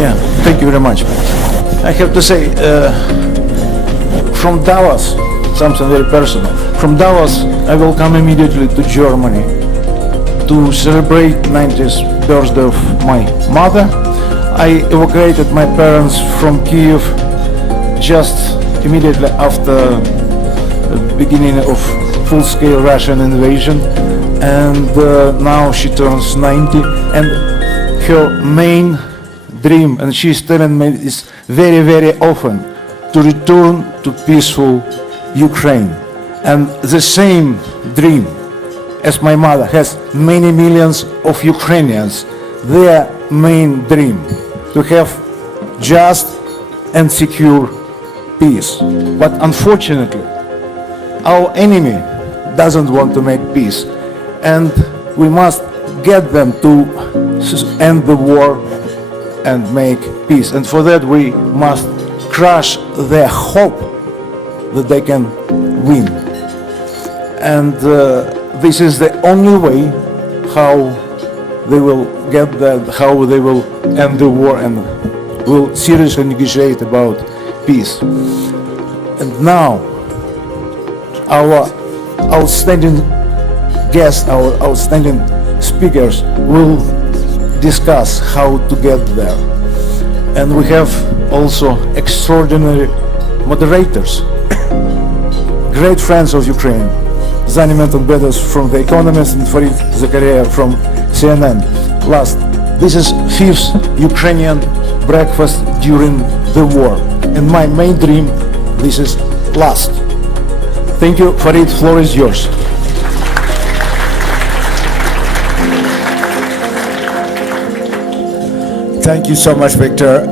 Yeah, thank you very much. I have to say, from Davos, something very personal. From Davos, I will come immediately to Germany to celebrate 90th birthday of my mother. I evacuated my parents from Kiev just immediately after the beginning of full-scale Russian invasion, and now she turns 90, and her main dream, and she's telling me is very, very often, to return to peaceful Ukraine. And the same dream as my mother has many millions of Ukrainians, their main dream, to have just and secure peace. But unfortunately, our enemy doesn't want to make peace, and we must get them to end the war and make peace. And for that we must crush their hope that they can win. And this is the only way how they will get that, how they will end the war and will seriously negotiate about peace. And now our outstanding guests, our outstanding speakers will discuss how to get there. And we have also extraordinary moderators, great friends of Ukraine, Zani Menton-Bedos from The Economist and Farid Zakaria from CNN. Last, this is 5th Ukrainian breakfast during the war. And my main dream, this is last. Thank you, Farid, floor is yours. Thank you so much, Victor.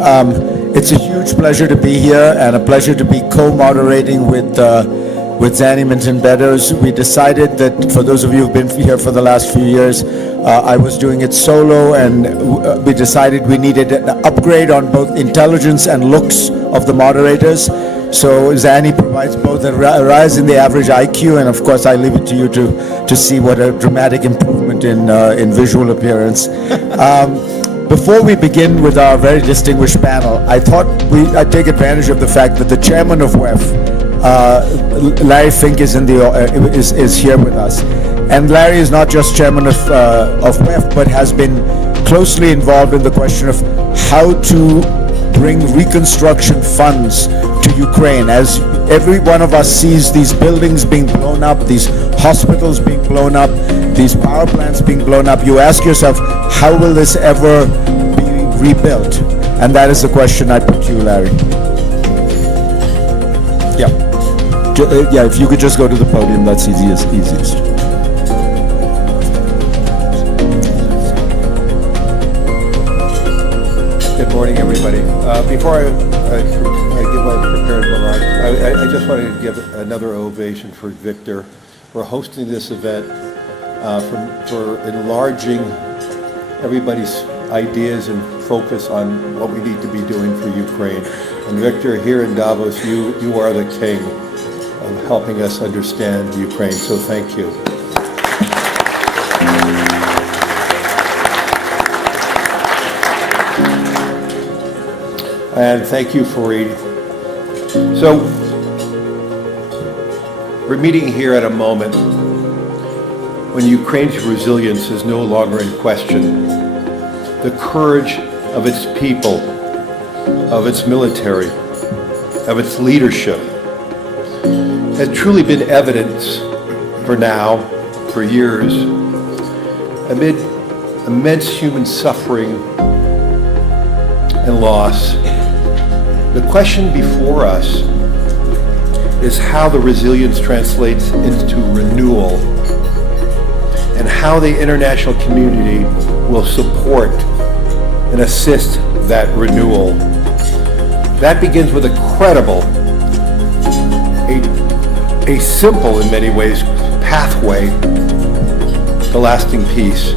It's a huge pleasure to be here and a pleasure to be co-moderating with Zani Menton-Bedos. We decided that, for those of you who've been here for the last few years, I was doing it solo, and we decided we needed an upgrade on both intelligence and looks of the moderators. So Zani provides both a rise in the average IQ, and of course I leave it to you to see what a dramatic improvement in visual appearance. Before we begin with our very distinguished panel, I thought I'd take advantage of the fact that the chairman of WEF, Larry Fink, is here with us. And Larry is not just chairman of WEF, but has been closely involved in the question of how to bring reconstruction funds to Ukraine. As every one of us sees these buildings being blown up, these hospitals being blown up, these power plants being blown up, you ask yourself, how will this ever be rebuilt? And that is the question I put to you, Larry. Yeah, if you could just go to the podium, that's easiest. Good morning, everybody. Before I give my prepared remarks, I just wanted to give another ovation for Victor for hosting this event, for enlarging everybody's ideas and focus on what we need to be doing for Ukraine. And Victor, here in Davos, you are the king of helping us understand Ukraine, so thank you. And thank you, Farid. So, we're meeting here at a moment when Ukraine's resilience is no longer in question. The courage of its people, of its military, of its leadership has truly been evidence for now, for years, amid immense human suffering and loss. The question before us is how the resilience translates into renewal and how the international community will support and assist that renewal. That begins with a credible, a simple in many ways, pathway to lasting peace.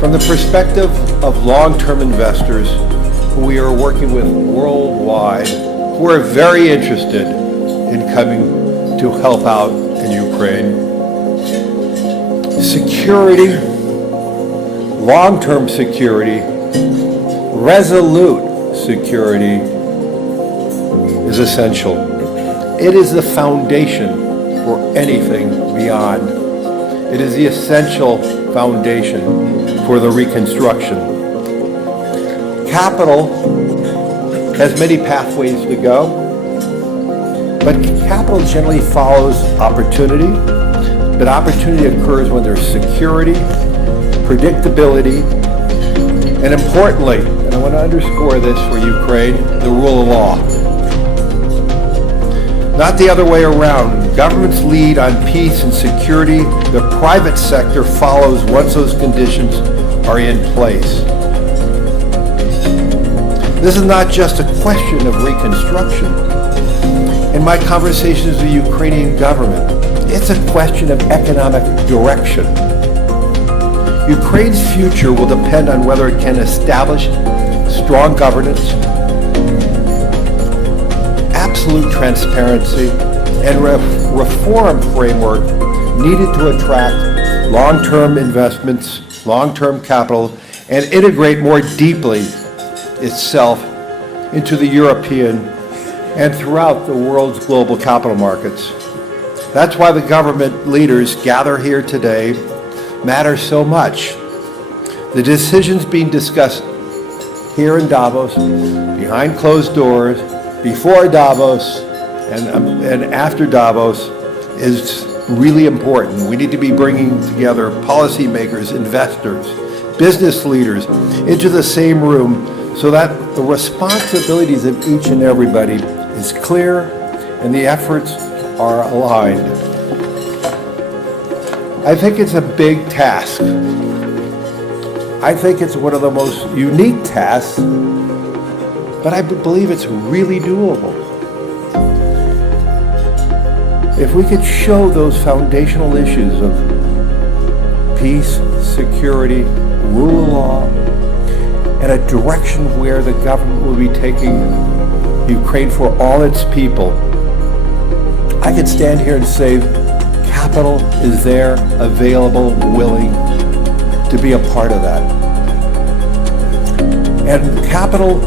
From the perspective of long-term investors who we are working with worldwide, who are very interested in coming to help out in Ukraine, security, long-term security, Resolute security is essential. It is the foundation for anything beyond. It is the essential foundation for the reconstruction. Capital has many pathways to go, but capital generally follows opportunity. But opportunity occurs when there's security, predictability, and importantly, and I want to underscore this for Ukraine, the rule of law. Not the other way around. Governments lead on peace and security. The private sector follows once those conditions are in place. This is not just a question of reconstruction. In my conversations with the Ukrainian government, it's a question of economic direction. Ukraine's future will depend on whether it can establish strong governance, absolute transparency, and reform framework needed to attract long-term investments, long-term capital, and integrate more deeply itself into the European and throughout the world's global capital markets. That's why the government leaders gather here today matter so much. The decisions being discussed here in Davos, behind closed doors, before Davos, and after Davos is really important. We need to be bringing together policymakers, investors, business leaders into the same room so that the responsibilities of each and everybody is clear and the efforts are aligned. I think it's a big task. I think it's one of the most unique tasks, but I believe it's really doable. If we could show those foundational issues of peace, security, rule of law, and a direction where the government will be taking Ukraine for all its people, I can stand here and say capital is there, available, willing to be a part of that. And capital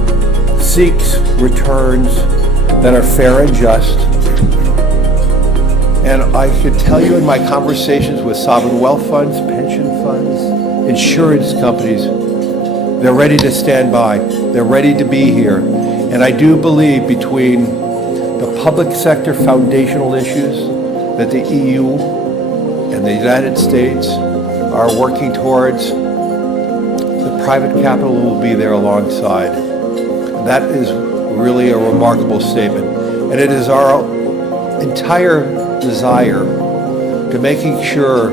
seeks returns that are fair and just. And I could tell you in my conversations with sovereign wealth funds, pension funds, insurance companies, they're ready to stand by. They're ready to be here. And I do believe between the public sector foundational issues that the EU and the United States are working towards, the private capital will be there alongside. That is really a remarkable statement. And it is our entire desire to making sure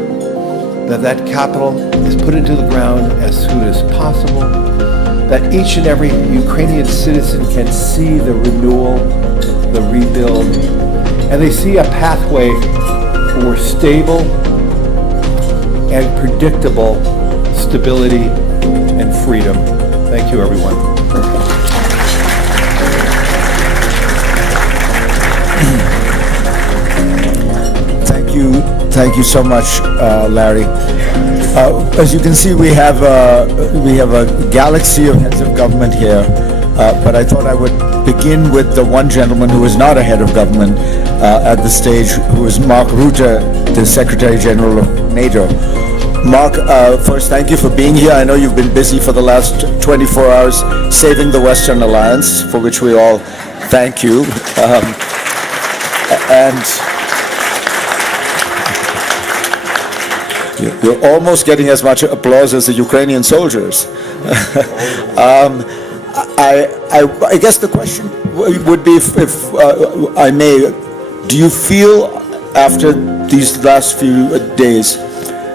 that that capital is put into the ground as soon as possible, that each and every Ukrainian citizen can see the renewal, the rebuild, and they see a pathway for stable and predictable stability and freedom. Thank you, everyone. Thank you so much, Larry. As you can see, we have a galaxy of heads of government here, but I thought I would begin with the one gentleman who is not a head of government at the stage, who is Mark Rutte, the Secretary-General of NATO. Mark, first, thank you for being here. I know you've been busy for the last 24 hours saving the Western Alliance, for which we all thank you. And you're almost getting as much applause as the Ukrainian soldiers. I guess the question would be, if I may, do you feel after these last few days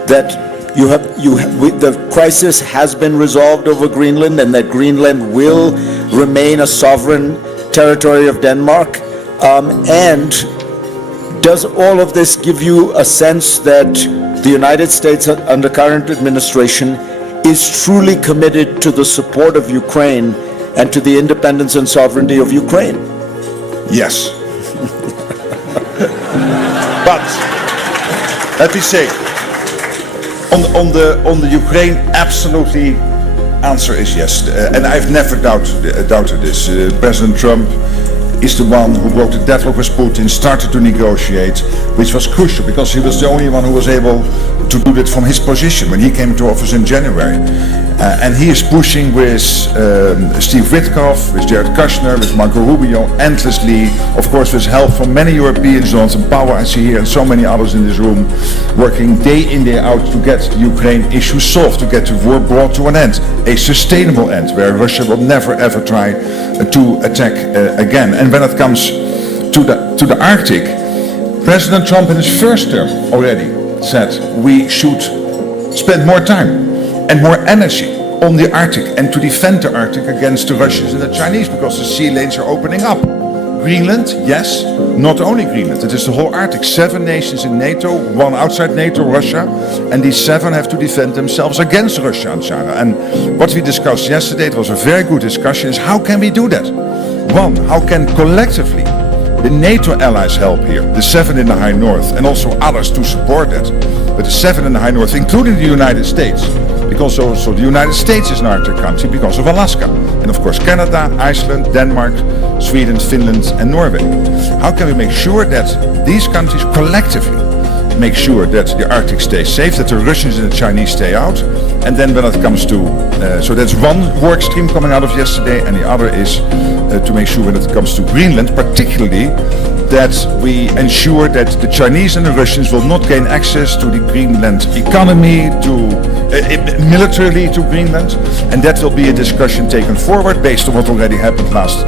that the crisis has been resolved over Greenland and that Greenland will remain a sovereign territory of Denmark? And does all of this give you a sense that the United States under current administration is truly committed to the support of Ukraine and to the independence and sovereignty of Ukraine? Yes. But let me say, on the Ukraine, absolutely answer is yes, and I've never doubted this. President Trump is the one who broke the deadlock with Putin, started to negotiate, which was crucial because he was the only one who was able to do that from his position when he came to office in January. And he is pushing with Steve Witkoff, with Jared Kushner, with Marco Rubio, endlessly, of course with help from many Europeans, Johnson Powell I see here, and so many others in this room, working day in, day out to get the Ukraine issue solved, to get the war brought to an end, a sustainable end, where Russia will never ever try to attack again. And when it comes to the Arctic, President Trump in his first term already said we should spend more time and more energy on the Arctic and to defend the Arctic against the Russians and the Chinese, because the sea lanes are opening up. Greenland, yes, not only Greenland, it is the whole Arctic. 7 nations in NATO, 1 outside NATO, Russia, and these 7 have to defend themselves against Russia and China. And what we discussed yesterday, it was a very good discussion, is how can we do that? 1, how can collectively the NATO allies help here, the 7 in the High North, and also others to support that, but the 7 in the High North, including the United States, because also the United States is an Arctic country because of Alaska, and of course Canada, Iceland, Denmark, Sweden, Finland and Norway. How can we make sure that these countries collectively make sure that the Arctic stays safe, that the Russians and the Chinese stay out? And then when it comes to, so that's one work stream coming out of yesterday, and the other is to make sure when it comes to Greenland, particularly, that we ensure that the Chinese and the Russians will not gain access to the Greenland economy, to militarily to Greenland, and that will be a discussion taken forward based on what already happened last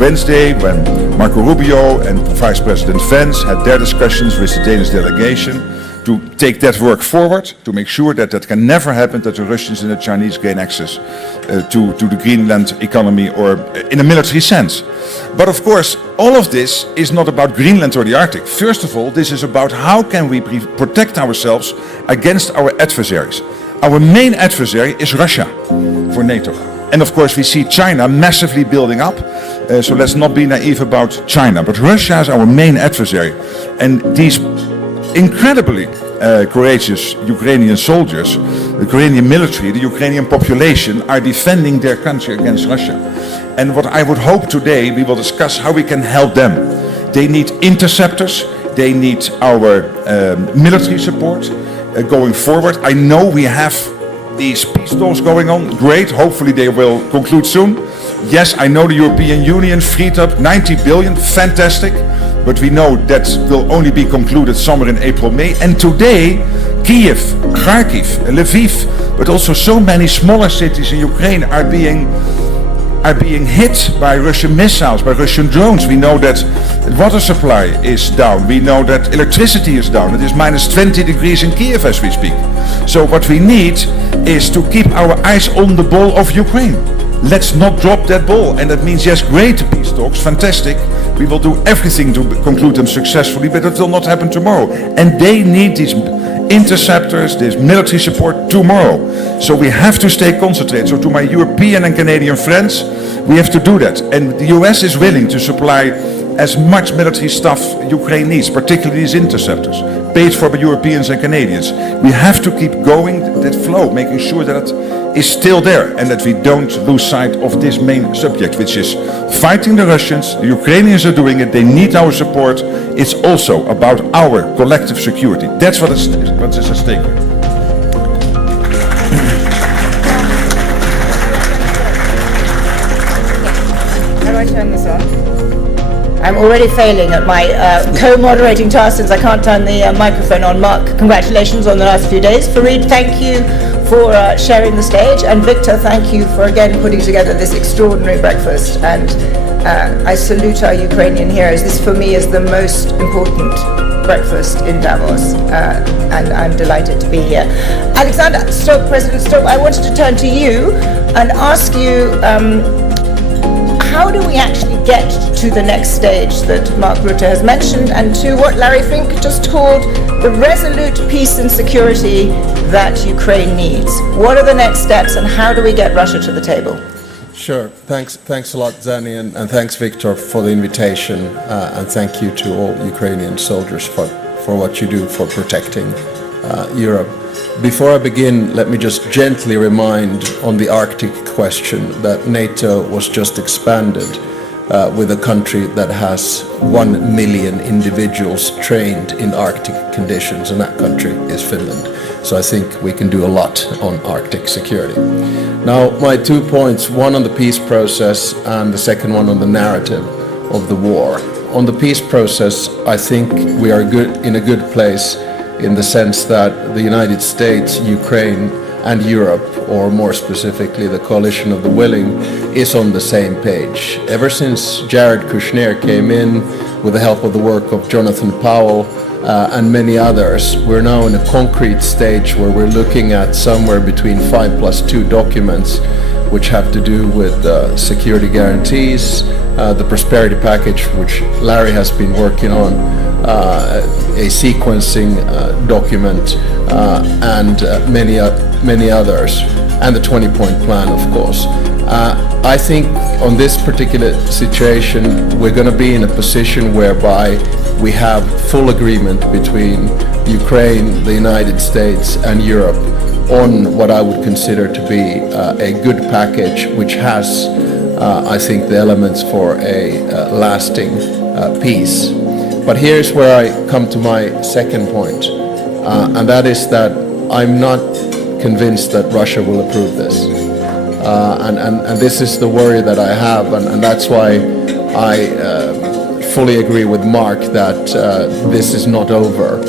Wednesday when Marco Rubio and Vice President Vance had their discussions with the Danish delegation to take that work forward, to make sure that that can never happen, that the Russians and the Chinese gain access to the Greenland economy or in a military sense. But of course, all of this is not about Greenland or the Arctic. First of all, this is about how can we protect ourselves against our adversaries. Our main adversary is Russia for NATO. And of course, we see China massively building up. So let's not be naive about China. But Russia is our main adversary. And these incredibly courageous Ukrainian soldiers, the Ukrainian military, the Ukrainian population are defending their country against Russia. And what I would hope today, we will discuss how we can help them. They need interceptors, they need our military support going forward. I know we have these peace talks going on, great, hopefully they will conclude soon. Yes, I know the European Union freed up 90 billion, fantastic, but we know that will only be concluded somewhere in April, May. And today, Kiev, Kharkiv, Lviv, but also so many smaller cities in Ukraine are being hit by Russian missiles, by Russian drones. We know that water supply is down. We know that electricity is down. It is minus 20 degrees in Kiev as we speak. So what we need is to keep our eyes on the ball of Ukraine. Let's not drop that ball. And that means, yes, great peace talks, fantastic. We will do everything to conclude them successfully, but it will not happen tomorrow. And they need these interceptors, this military support tomorrow. So we have to stay concentrated. So to my European and Canadian friends, we have to do that. And the US is willing to supply as much military stuff Ukraine needs, particularly these interceptors, paid for by Europeans and Canadians. We have to keep going that flow, making sure that it is still there and that we don't lose sight of this main subject, which is fighting the Russians. The Ukrainians are doing it. They need our support. It's also about our collective security. That's what is at stake here. How do I turn this on? I'm already failing at my co-moderating task since I can't turn the microphone on. Mark, congratulations on the last few days. Fareed, thank you for sharing the stage. And Victor, thank you for again putting together this extraordinary breakfast. And I salute our Ukrainian heroes. This for me is the most important breakfast in Davos. And I'm delighted to be here. Alexander Stubb, President Stubb, I wanted to turn to you and ask you, how do we actually get to the next stage that Mark Rutte has mentioned and to what Larry Fink just called the resolute peace and security that Ukraine needs? What are the next steps and how do we get Russia to the table? Sure. Thanks a lot, Zani, and thanks, Victor, for the invitation, and thank you to all Ukrainian soldiers for what you do for protecting Europe. Before I begin, let me just gently remind on the Arctic question that NATO was just expanded with a country that has 1 million individuals trained in Arctic conditions, and that country is Finland. So I think we can do a lot on Arctic security. Now, my 2 points, one on the peace process and the second one on the narrative of the war. On the peace process, I think we are in a good place in the sense that the United States, Ukraine, and Europe, or more specifically the coalition of the willing, is on the same page. Ever since Jared Kushner came in with the help of the work of Jonathan Powell and many others, we're now in a concrete stage where we're looking at somewhere between 5+2 documents which have to do with security guarantees, the prosperity package which Larry has been working on, a sequencing document, and many others, and the 20-point plan, of course. I think on this particular situation, we're going to be in a position whereby we have full agreement between Ukraine, the United States, and Europe on what I would consider to be a good package, which has, I think, the elements for a lasting peace. But here's where I come to my second point, and that is that I'm not convinced that Russia will approve this. And this is the worry that I have, and that's why I fully agree with Mark that this is not over.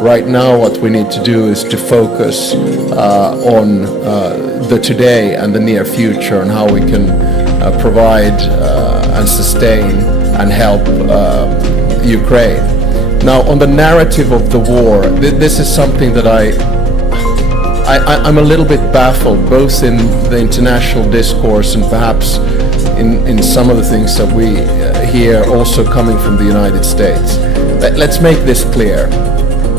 Right now what we need to do is to focus on the today and the near future and how we can provide and sustain and help Ukraine. Now, on the narrative of the war, this is something that I'm a little bit baffled, both in the international discourse and perhaps in some of the things that we hear also coming from the United States. Let's make this clear.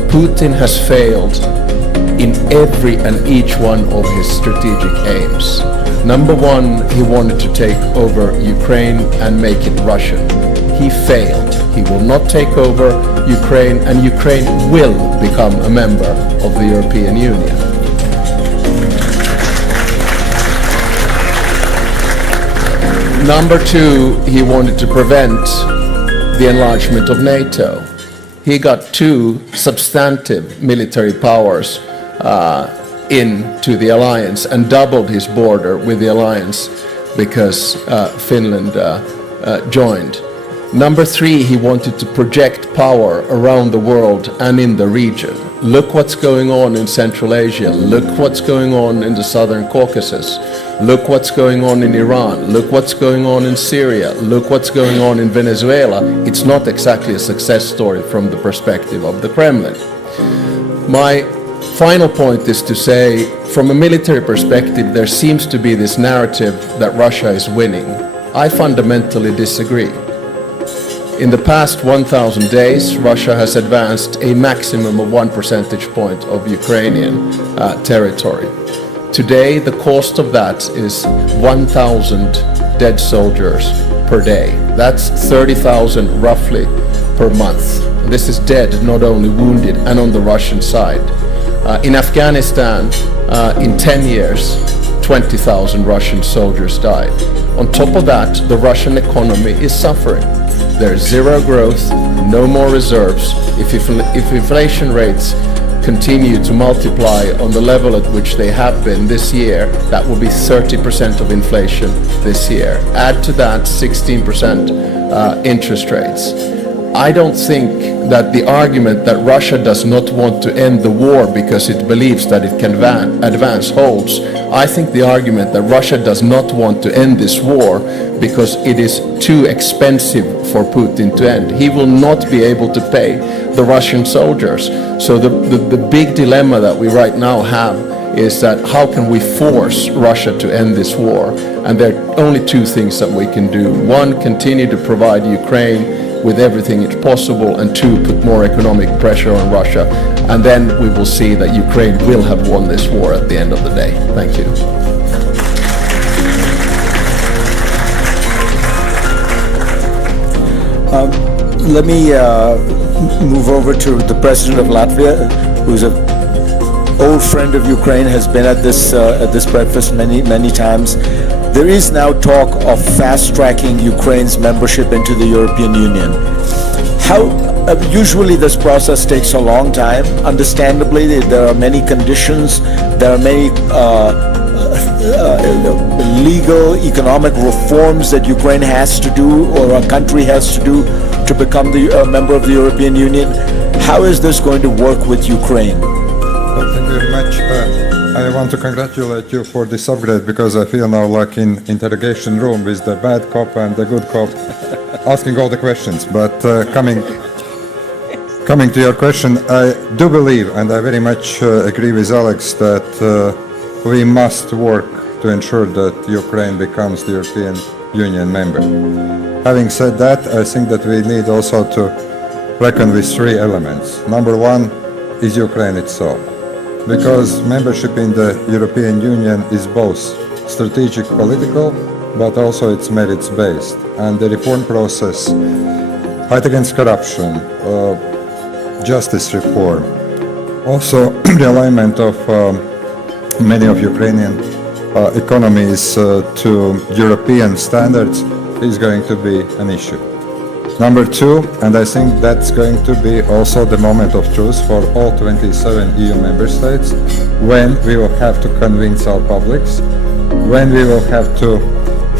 Putin has failed in every and each one of his strategic aims. Number one, he wanted to take over Ukraine and make it Russian. He failed. He will not take over Ukraine, and Ukraine will become a member of the European Union. Number two, he wanted to prevent the enlargement of NATO. He got two substantive military powers into the alliance and doubled his border with the alliance because Finland joined. Number three, he wanted to project power around the world and in the region. Look what's going on in Central Asia. Look what's going on in the Southern Caucasus. Look what's going on in Iran. Look what's going on in Syria. Look what's going on in Venezuela. It's not exactly a success story from the perspective of the Kremlin. My final point is to say, from a military perspective, there seems to be this narrative that Russia is winning. I fundamentally disagree. In the past 1,000 days, Russia has advanced a maximum of 1 percentage point of Ukrainian territory. Today, the cost of that is 1,000 dead soldiers per day. That's 30,000 roughly per month. This is dead, not only wounded, and on the Russian side. In Afghanistan, in 10 years, 20,000 Russian soldiers died. On top of that, the Russian economy is suffering. There's zero growth, no more reserves. If inflation rates continue to multiply on the level at which they have been this year, that will be 30% of inflation this year. Add to that 16% interest rates. I don't think that the argument that Russia does not want to end the war because it believes that it can advance holds. I think the argument that Russia does not want to end this war because it is too expensive for Putin to end. He will not be able to pay the Russian soldiers. So the big dilemma that we right now have is that how can we force Russia to end this war? And there are only two things that we can do. One, continue to provide Ukraine with everything it's possible, and two, put more economic pressure on Russia. And then we will see that Ukraine will have won this war at the end of the day. Thank you. Let me move over to the President of Latvia, who's a old friend of Ukraine, has been at this breakfast many times. There is now talk of fast-tracking Ukraine's membership into the European Union. Usually this process takes a long time. Understandably, there are many conditions, there are many legal, economic reforms that Ukraine has to do, or a country has to do, to become the member of the European Union. How is this going to work with Ukraine? Well, thank you very much. I want to congratulate you for this upgrade, because I feel now like in interrogation room with the bad cop and the good cop asking all the questions. But coming to your question, I do believe, and I very much agree with Alex, that we must work to ensure that Ukraine becomes the European Union member. Having said that, I think that we need also to reckon with three elements. Number one is Ukraine itself, because membership in the European Union is both strategic political, but also it's merits based. And the reform process, fight against corruption, justice reform, also the alignment of many of Ukrainian economies to European standards is going to be an issue. Number two, and I think that's going to be also the moment of truth for all 27 EU member states, when we will have to convince our publics, when we will have to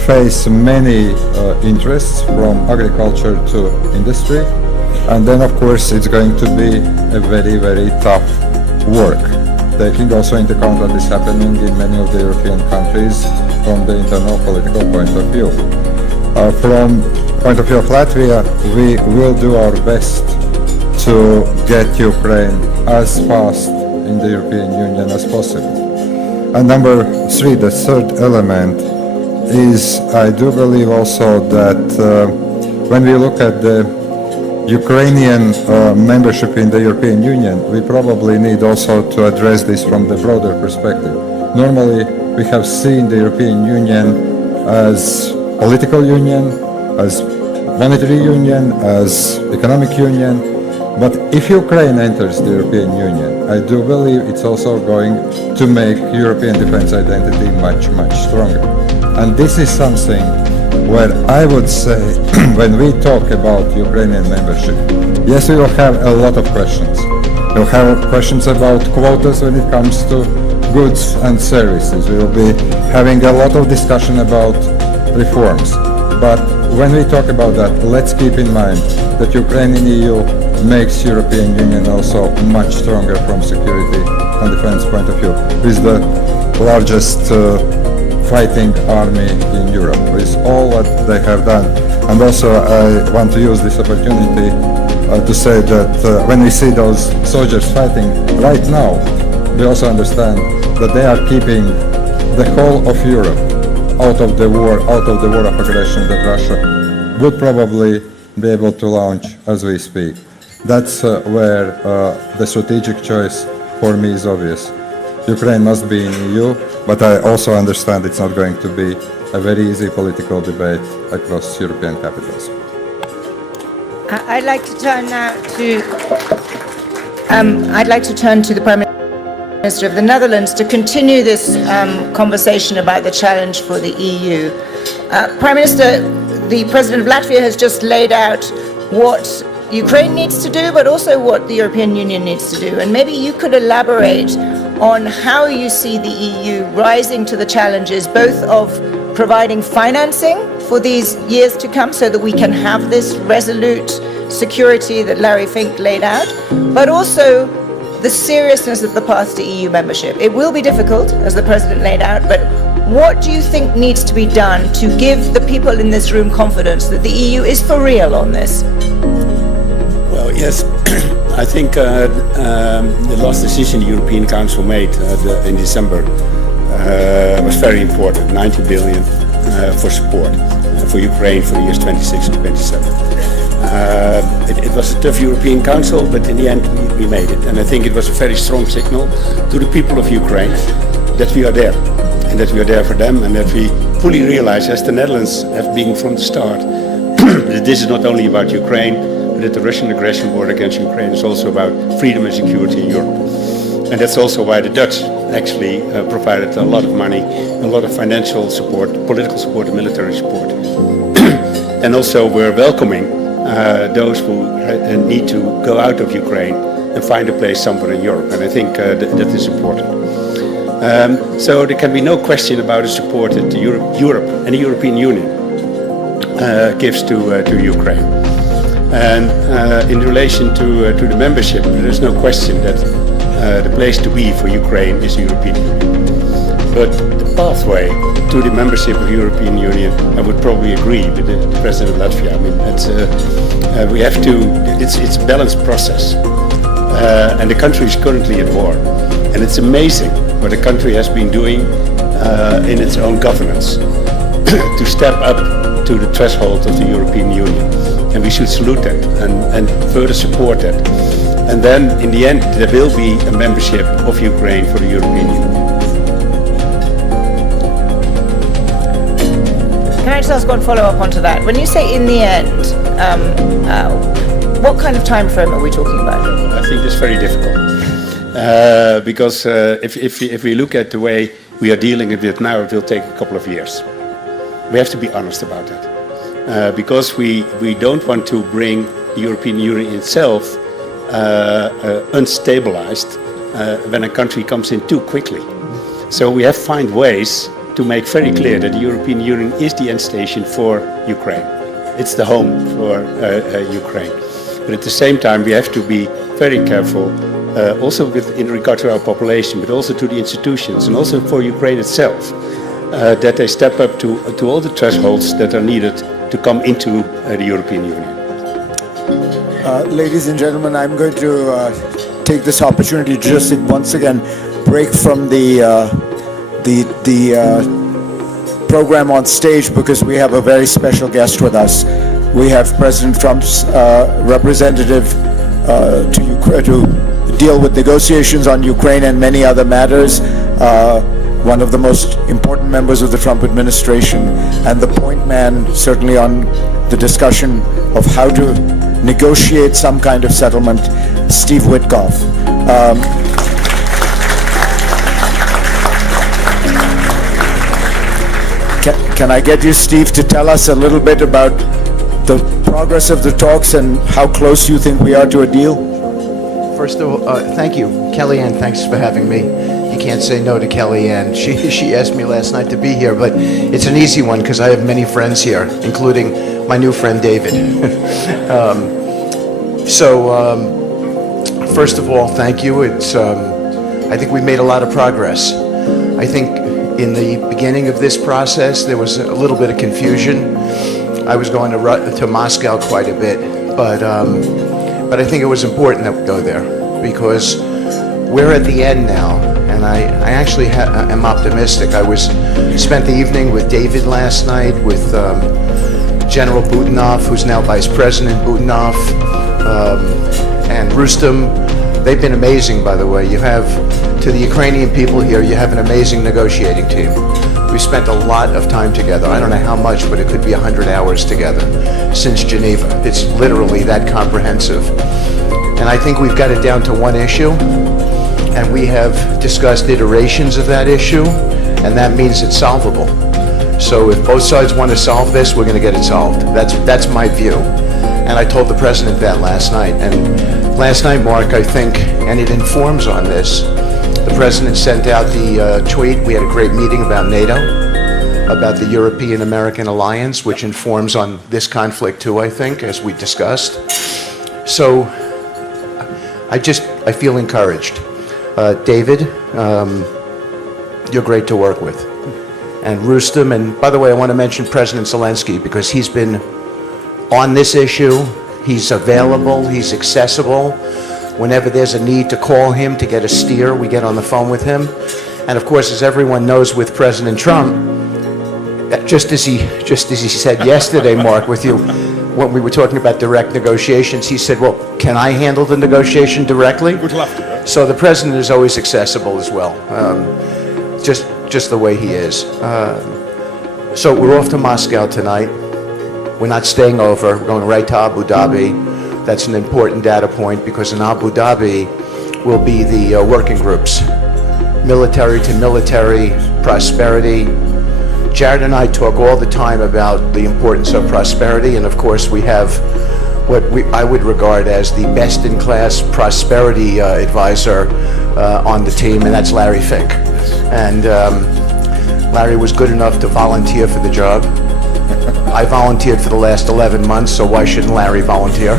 face many interests from agriculture to industry, and then of course it's going to be a very, very tough work, taking also into account what is happening in many of the European countries from the internal political point of view. From point of view of Latvia, we will do our best to get Ukraine as fast in the European Union as possible. And number three, the third element, is I do believe also that when we look at the Ukrainian membership in the European Union, we probably need also to address this from the broader perspective. Normally, we have seen the European Union as political union, as monetary union, as economic union, but if Ukraine enters the European Union, I do believe it's also going to make European defense identity much, much stronger. And this is something where I would say, when we talk about Ukrainian membership, yes, we will have a lot of questions. We'll have questions about quotas when it comes to goods and services. We will be having a lot of discussion about reforms. But when we talk about that, let's keep in mind that Ukraine in EU makes European Union also much stronger from security and defense point of view, with the largest fighting army in Europe, with all what they have done. And also I want to use this opportunity to say that when we see those soldiers fighting right now, we also understand that they are keeping the whole of Europe out of the war of aggression that Russia would probably be able to launch as we speak. That's where the strategic choice for me is obvious. Ukraine must be in EU, but I also understand it's not going to be a very easy political debate across European capitals. I'd like to turn now to the Prime Minister of the Netherlands to continue this conversation about the challenge for the EU. Prime Minister, the President of Latvia has just laid out what Ukraine needs to do, but also what the European Union needs to do. And maybe you could elaborate on how you see the EU rising to the challenges, both of providing financing for these years to come so that we can have this resolute security that Larry Fink laid out, but also the seriousness of the path to EU membership. It will be difficult, as the President laid out, but what do you think needs to be done to give the people in this room confidence that the EU is for real on this? Well, yes, I think the last decision the European Council made in December was very important, 90 billion for support for Ukraine for the years 26 and 27. It was a tough European Council, but in the end we made it. And I think it was a very strong signal to the people of Ukraine that we are there. And that we are there for them, and that we fully realize, as the Netherlands have been from the start, that this is not only about Ukraine, but that the Russian aggression war against Ukraine is also about freedom and security in Europe. And that's also why the Dutch actually provided a lot of money, a lot of financial support, political support, and military support. And also we're welcoming those who need to go out of Ukraine and find a place somewhere in Europe. And I think that is important. So there can be no question about the support that Europe and the European Union gives to Ukraine. And in relation to the membership, there's no question that the place to be for Ukraine is the European Union. But the pathway to the membership of the European Union, I would probably agree with the President of Latvia. I mean, we have to, it's a balanced process. And the country is currently at war. And it's amazing what the country has been doing in its own governance to step up to the threshold of the European Union. And we should salute that and further support that. And then in the end, there will be a membership of Ukraine for the European Union. Can I just ask one follow-up onto that? When you say in the end, what kind of time frame are we talking about? I think it's very difficult. Because if we look at the way we are dealing with it now, it will take a couple of years. We have to be honest about that. Because we don't want to bring the European Union itself unstabilized when a country comes in too quickly. So we have to find ways to make very clear that the European Union is the end station for Ukraine. It's the home for Ukraine. But at the same time, we have to be very careful, also in regard to our population, but also to the institutions and also for Ukraine itself, that they step up to all the thresholds that are needed to come into the European Union. Ladies and gentlemen, I'm going to take this opportunity to just once again break from the program on stage because we have a very special guest with us. We have President Trump's representative to deal with negotiations on Ukraine and many other matters. One of the most important members of the Trump administration and the point man certainly on the discussion of how to negotiate some kind of settlement, Steve Witkoff. Can I get you, Steve, to tell us a little bit about the progress of the talks and how close you think we are to a deal? First of all, thank you. Kellyanne, thanks for having me. You can't say no to Kellyanne. She asked me last night to be here, but it's an easy one because I have many friends here, including my new friend David. First of all, thank you. I think we made a lot of progress. I think in the beginning of this process, there was a little bit of confusion. I was going to Moscow quite a bit, but I think it was important that we go there because we're at the end now, and I actually am optimistic. I spent the evening with David last night, with General Budanov, who's now Vice President Budanov, and Rustem. They've been amazing, by the way. You have, to the Ukrainian people here, you have an amazing negotiating team. We spent a lot of time together. I don't know how much, but it could be 100 hours together since Geneva. It's literally that comprehensive. And I think we've got it down to one issue, and we have discussed iterations of that issue, and that means it's solvable. So if both sides want to solve this, we're going to get it solved. That's my view. And I told the President that last night. And last night, Mark, I think, and it informs on this, the President sent out the tweet. We had a great meeting about NATO, about the European-American alliance, which informs on this conflict too, I think, as we discussed. So I feel encouraged. David, you're great to work with. And Rustem, and by the way, I want to mention President Zelensky because he's been on this issue. He's available, he's accessible. Whenever there's a need to call him to get a steer, we get on the phone with him. And of course, as everyone knows with President Trump, just as he said yesterday, Mark, with you, when we were talking about direct negotiations, he said, well, can I handle the negotiation directly? Would love to. So the President is always accessible as well, just the way he is. So we're off to Moscow tonight. We're not staying over. We're going right to Abu Dhabi. That's an important data point because in Abu Dhabi, will be the working groups, military to military, prosperity. Jared and I talk all the time about the importance of prosperity, and of course we have what I would regard as the best-in-class prosperity advisor on the team, and that's Larry Fink. And Larry was good enough to volunteer for the job. I volunteered for the last 11 months, so why shouldn't Larry volunteer?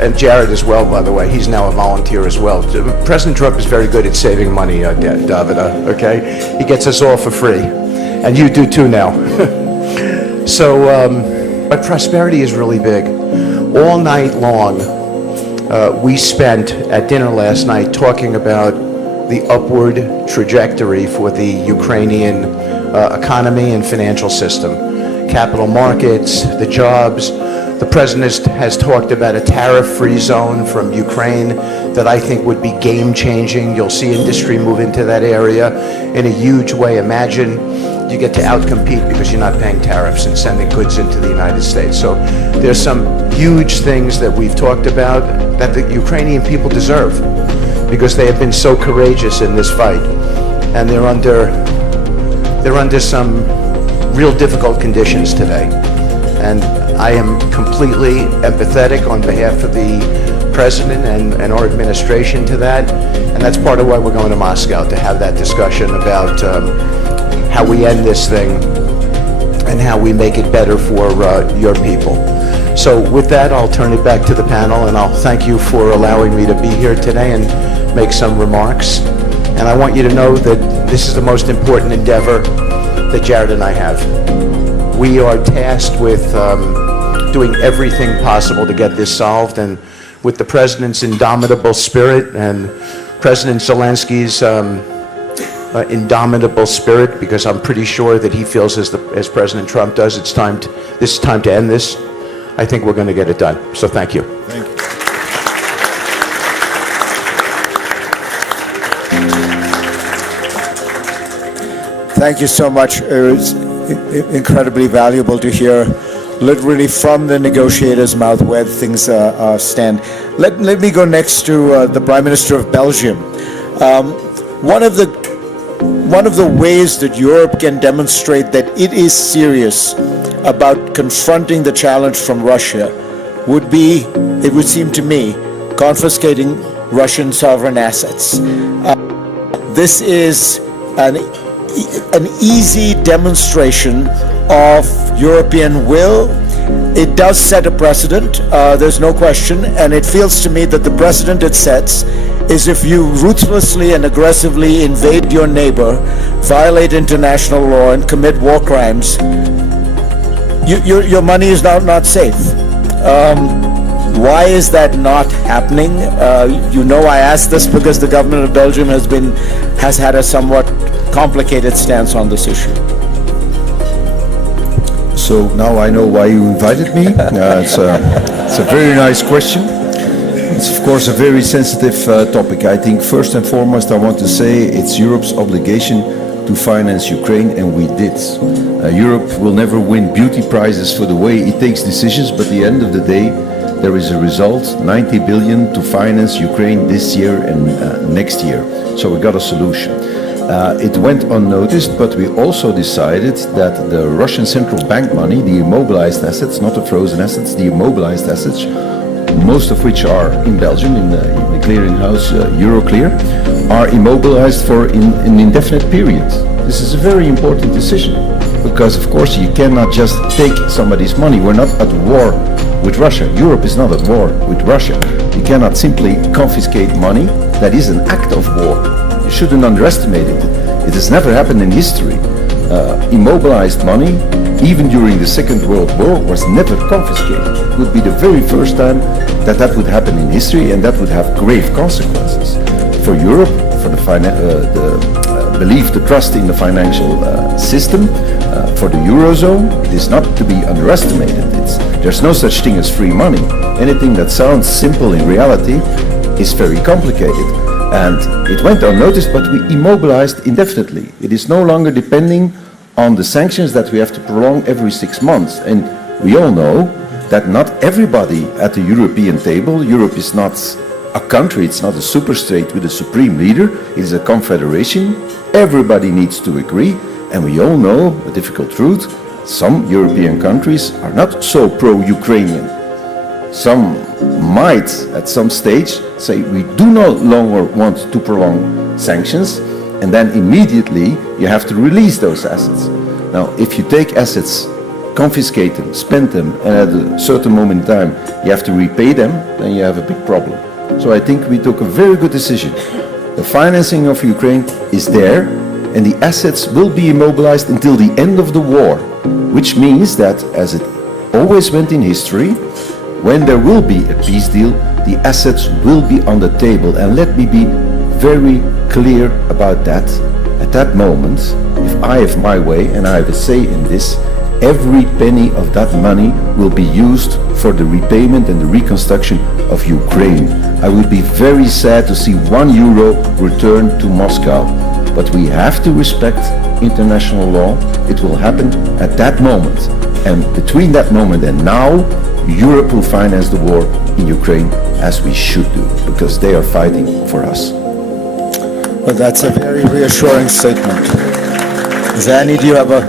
And Jared as well, by the way. He's now a volunteer as well. President Trump is very good at saving money, Davida, okay? He gets us all for free. And you do too now. So, but prosperity is really big. All night long, we spent at dinner last night talking about the upward trajectory for the Ukrainian economy and financial system. Capital markets, the jobs. The president has talked about a tariff-free zone from Ukraine that I think would be game-changing. You'll see industry move into that area in a huge way. Imagine you get to outcompete because you're not paying tariffs and sending goods into the United States. So there's some huge things that we've talked about that the Ukrainian people deserve because they have been so courageous in this fight. And they're under some real difficult conditions today. And I am completely empathetic on behalf of the president and our administration to that. And that's part of why we're going to Moscow, to have that discussion about how we end this thing and how we make it better for your people. So with that, I'll turn it back to the panel, and I'll thank you for allowing me to be here today and make some remarks. And I want you to know that this is the most important endeavor that Jared and I have. We are tasked with doing everything possible to get this solved, and with the president's indomitable spirit and President Zelensky's indomitable spirit, because I'm pretty sure that he feels as President Trump does, this is time to end this. I think we're going to get it done. So thank you. Thank you. Thank you so much. It was incredibly valuable to hear literally from the negotiator's mouth where things stand. Let me go next to the Prime Minister of Belgium. One of the ways that Europe can demonstrate that it is serious about confronting the challenge from Russia would be, it would seem to me, confiscating Russian sovereign assets. This is an easy demonstration of European will. It does set a precedent, there's no question, and it feels to me that the precedent it sets is if you ruthlessly and aggressively invade your neighbor, violate international law, and commit war crimes, your money is now not safe. Why is that not happening? You know, I ask this because the government of Belgium has had a somewhat complicated stance on this issue. So now I know why you invited me. It's a very nice question. It's of course a very sensitive topic. I think first and foremost I want to say it's Europe's obligation to finance Ukraine, and we did. Europe will never win beauty prizes for the way it takes decisions, but at the end of the day there is a result, 90 billion to finance Ukraine this year and next year. So we got a solution. It went unnoticed, but we also decided that the Russian central bank money, the immobilized assets, not the frozen assets, the immobilized assets, most of which are in Belgium, in the clearinghouse Euroclear, are immobilized for an indefinite period. This is a very important decision, because of course you cannot just take somebody's money. We're not at war with Russia. Europe is not at war with Russia. You cannot simply confiscate money. That is an act of war. You shouldn't underestimate it. It has never happened in history. Immobilized money, even during the Second World War, was never confiscated. It would be the very first time that that would happen in history, and that would have grave consequences for Europe, for the belief, the trust in the financial system, for the Eurozone. It is not to be underestimated. There's no such thing as free money. Anything that sounds simple in reality is very complicated. And it went unnoticed, but we immobilized indefinitely. It is no longer depending on the sanctions that we have to prolong every 6 months. And we all know that not everybody at the European table, Europe is not a country, it's not a superstate with a supreme leader, it is a confederation. Everybody needs to agree, and we all know a difficult truth. Some European countries are not so pro-Ukrainian. Some might, at some stage, say we do no longer want to prolong sanctions, and then immediately you have to release those assets. Now, if you take assets, confiscate them, spend them, and at a certain moment in time you have to repay them, then you have a big problem. So I think we took a very good decision. The financing of Ukraine is there, and the assets will be immobilized until the end of the war, which means that, as it always went in history, when there will be a peace deal, the assets will be on the table. And let me be very clear about that. At that moment, if I have my way and I have a say in this, every penny of that money will be used for the repayment and the reconstruction of Ukraine. I would be very sad to see €1 return to Moscow. But we have to respect international law. It will happen at that moment. And between that moment and now, Europe will finance the war in Ukraine, as we should do, because they are fighting for us. Well, that's a very reassuring statement. Zani, do you have a...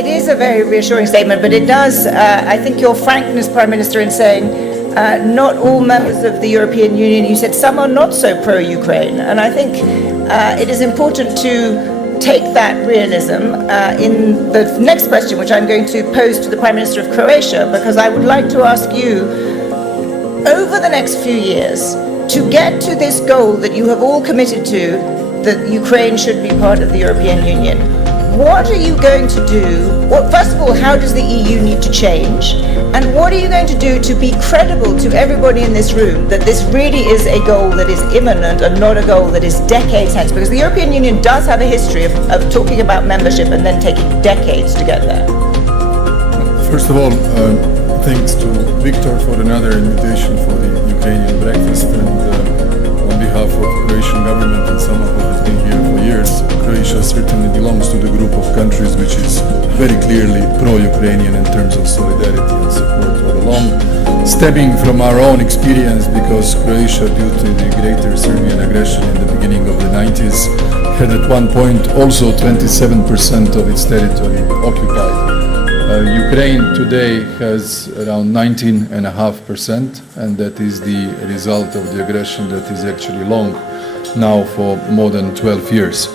It is a very reassuring statement, but it does, I think your frankness, Prime Minister, in saying not all members of the European Union, you said some are not so pro-Ukraine, and I think it is important to take that realism in the next question, which I'm going to pose to the Prime Minister of Croatia, because I would like to ask you, over the next few years, to get to this goal that you have all committed to, that Ukraine should be part of the European Union, what are you going to do? First of all, how does the EU need to change? And what are you going to do to be credible to everybody in this room that this really is a goal that is imminent and not a goal that is decades hence? Because the European Union does have a history of talking about membership and then taking decades to get there. First of all, thanks to Victor for another invitation for the Ukrainian breakfast, and on behalf of the Croatian government and someone who has been here for years, Croatia certainly belongs to the group of countries which is very clearly pro-Ukrainian in terms of solidarity and support all along, stemming from our own experience, because Croatia, due to the greater Serbian aggression in the beginning of the 90s, had at one point also 27% of its territory occupied. Ukraine today has around 19.5%, and that is the result of the aggression that is actually long now for more than 12 years.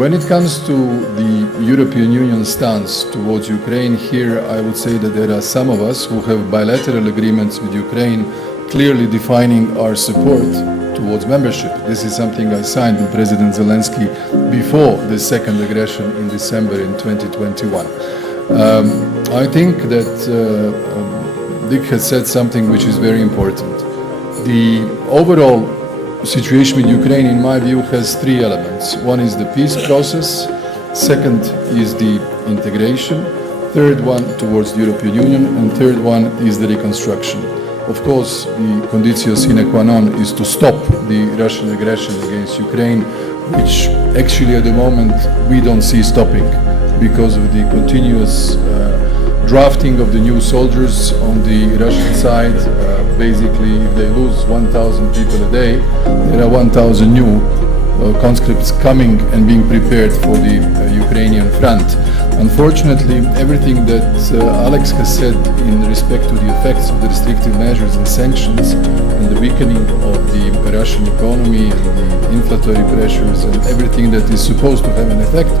When it comes to the European Union stance towards Ukraine, here I would say that there are some of us who have bilateral agreements with Ukraine clearly defining our support towards membership. This is something I signed with President Zelensky before the second aggression in December in 2021. I think that Dick has said something which is very important. The overall situation with Ukraine, in my view, has three elements. One is the peace process, second is the integration, third one towards the European Union, and third one is the reconstruction. Of course, the conditio sine qua non is to stop the Russian aggression against Ukraine, which actually at the moment we don't see stopping, because of the continuous drafting of the new soldiers on the Russian side. Basically, if they lose 1,000 people a day, there are 1,000 new conscripts coming and being prepared for the Ukrainian front. Unfortunately, everything that Alex has said in respect to the effects of the restrictive measures and sanctions and the weakening of the Russian economy and the inflationary pressures and everything that is supposed to have an effect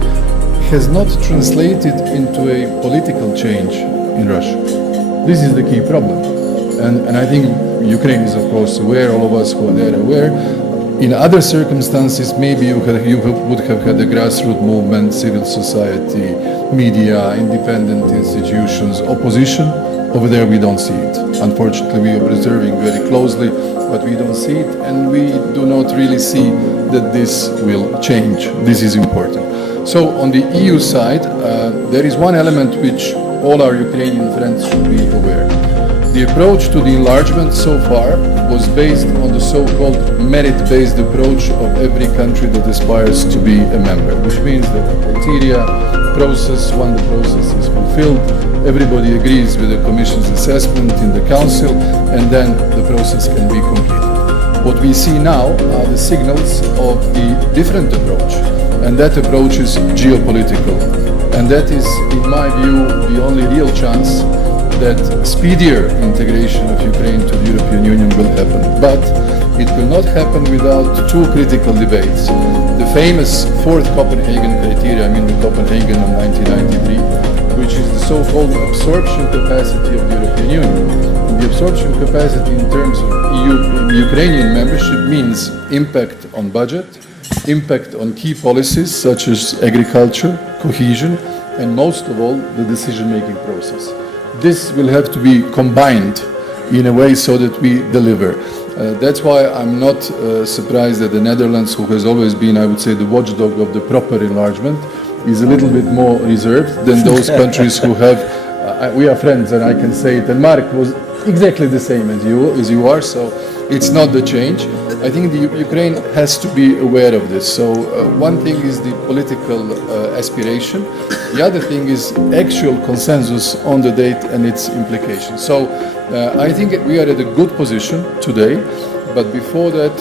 has not translated into a political change in Russia. This is the key problem. And I think Ukraine is, of course, aware, all of us who are there aware. In other circumstances, maybe you would have had a grassroots movement, civil society, media, independent institutions, opposition. Over there, we don't see it. Unfortunately, we are observing very closely, but we don't see it, and we do not really see that this will change. This is important. So on the EU side, there is one element which all our Ukrainian friends should be aware. The approach to the enlargement so far was based on the so-called merit-based approach of every country that aspires to be a member, which means that the criteria process, when the process is fulfilled, everybody agrees with the Commission's assessment in the Council, and then the process can be completed. What we see now are the signals of the different approach, and that approach is geopolitical. And that is, in my view, the only real chance that speedier integration of Ukraine to the European Union will happen. But it will not happen without two critical debates. The famous fourth Copenhagen criteria, the Copenhagen of 1993, which is the so-called absorption capacity of the European Union. And the absorption capacity in terms of Ukrainian membership means impact on budget, impact on key policies such as agriculture, cohesion, and most of all, the decision-making process. This will have to be combined in a way so that we deliver. That's why I'm not surprised that the Netherlands, who has always been, I would say, the watchdog of the proper enlargement, is a little bit more reserved than those countries who have, we are friends and I can say it, and Mark was exactly the same as you are, so it's not the change. I think the Ukraine has to be aware of this. So one thing is the political aspiration, the other thing is actual consensus on the date and its implications. So I think we are at a good position today, but before that,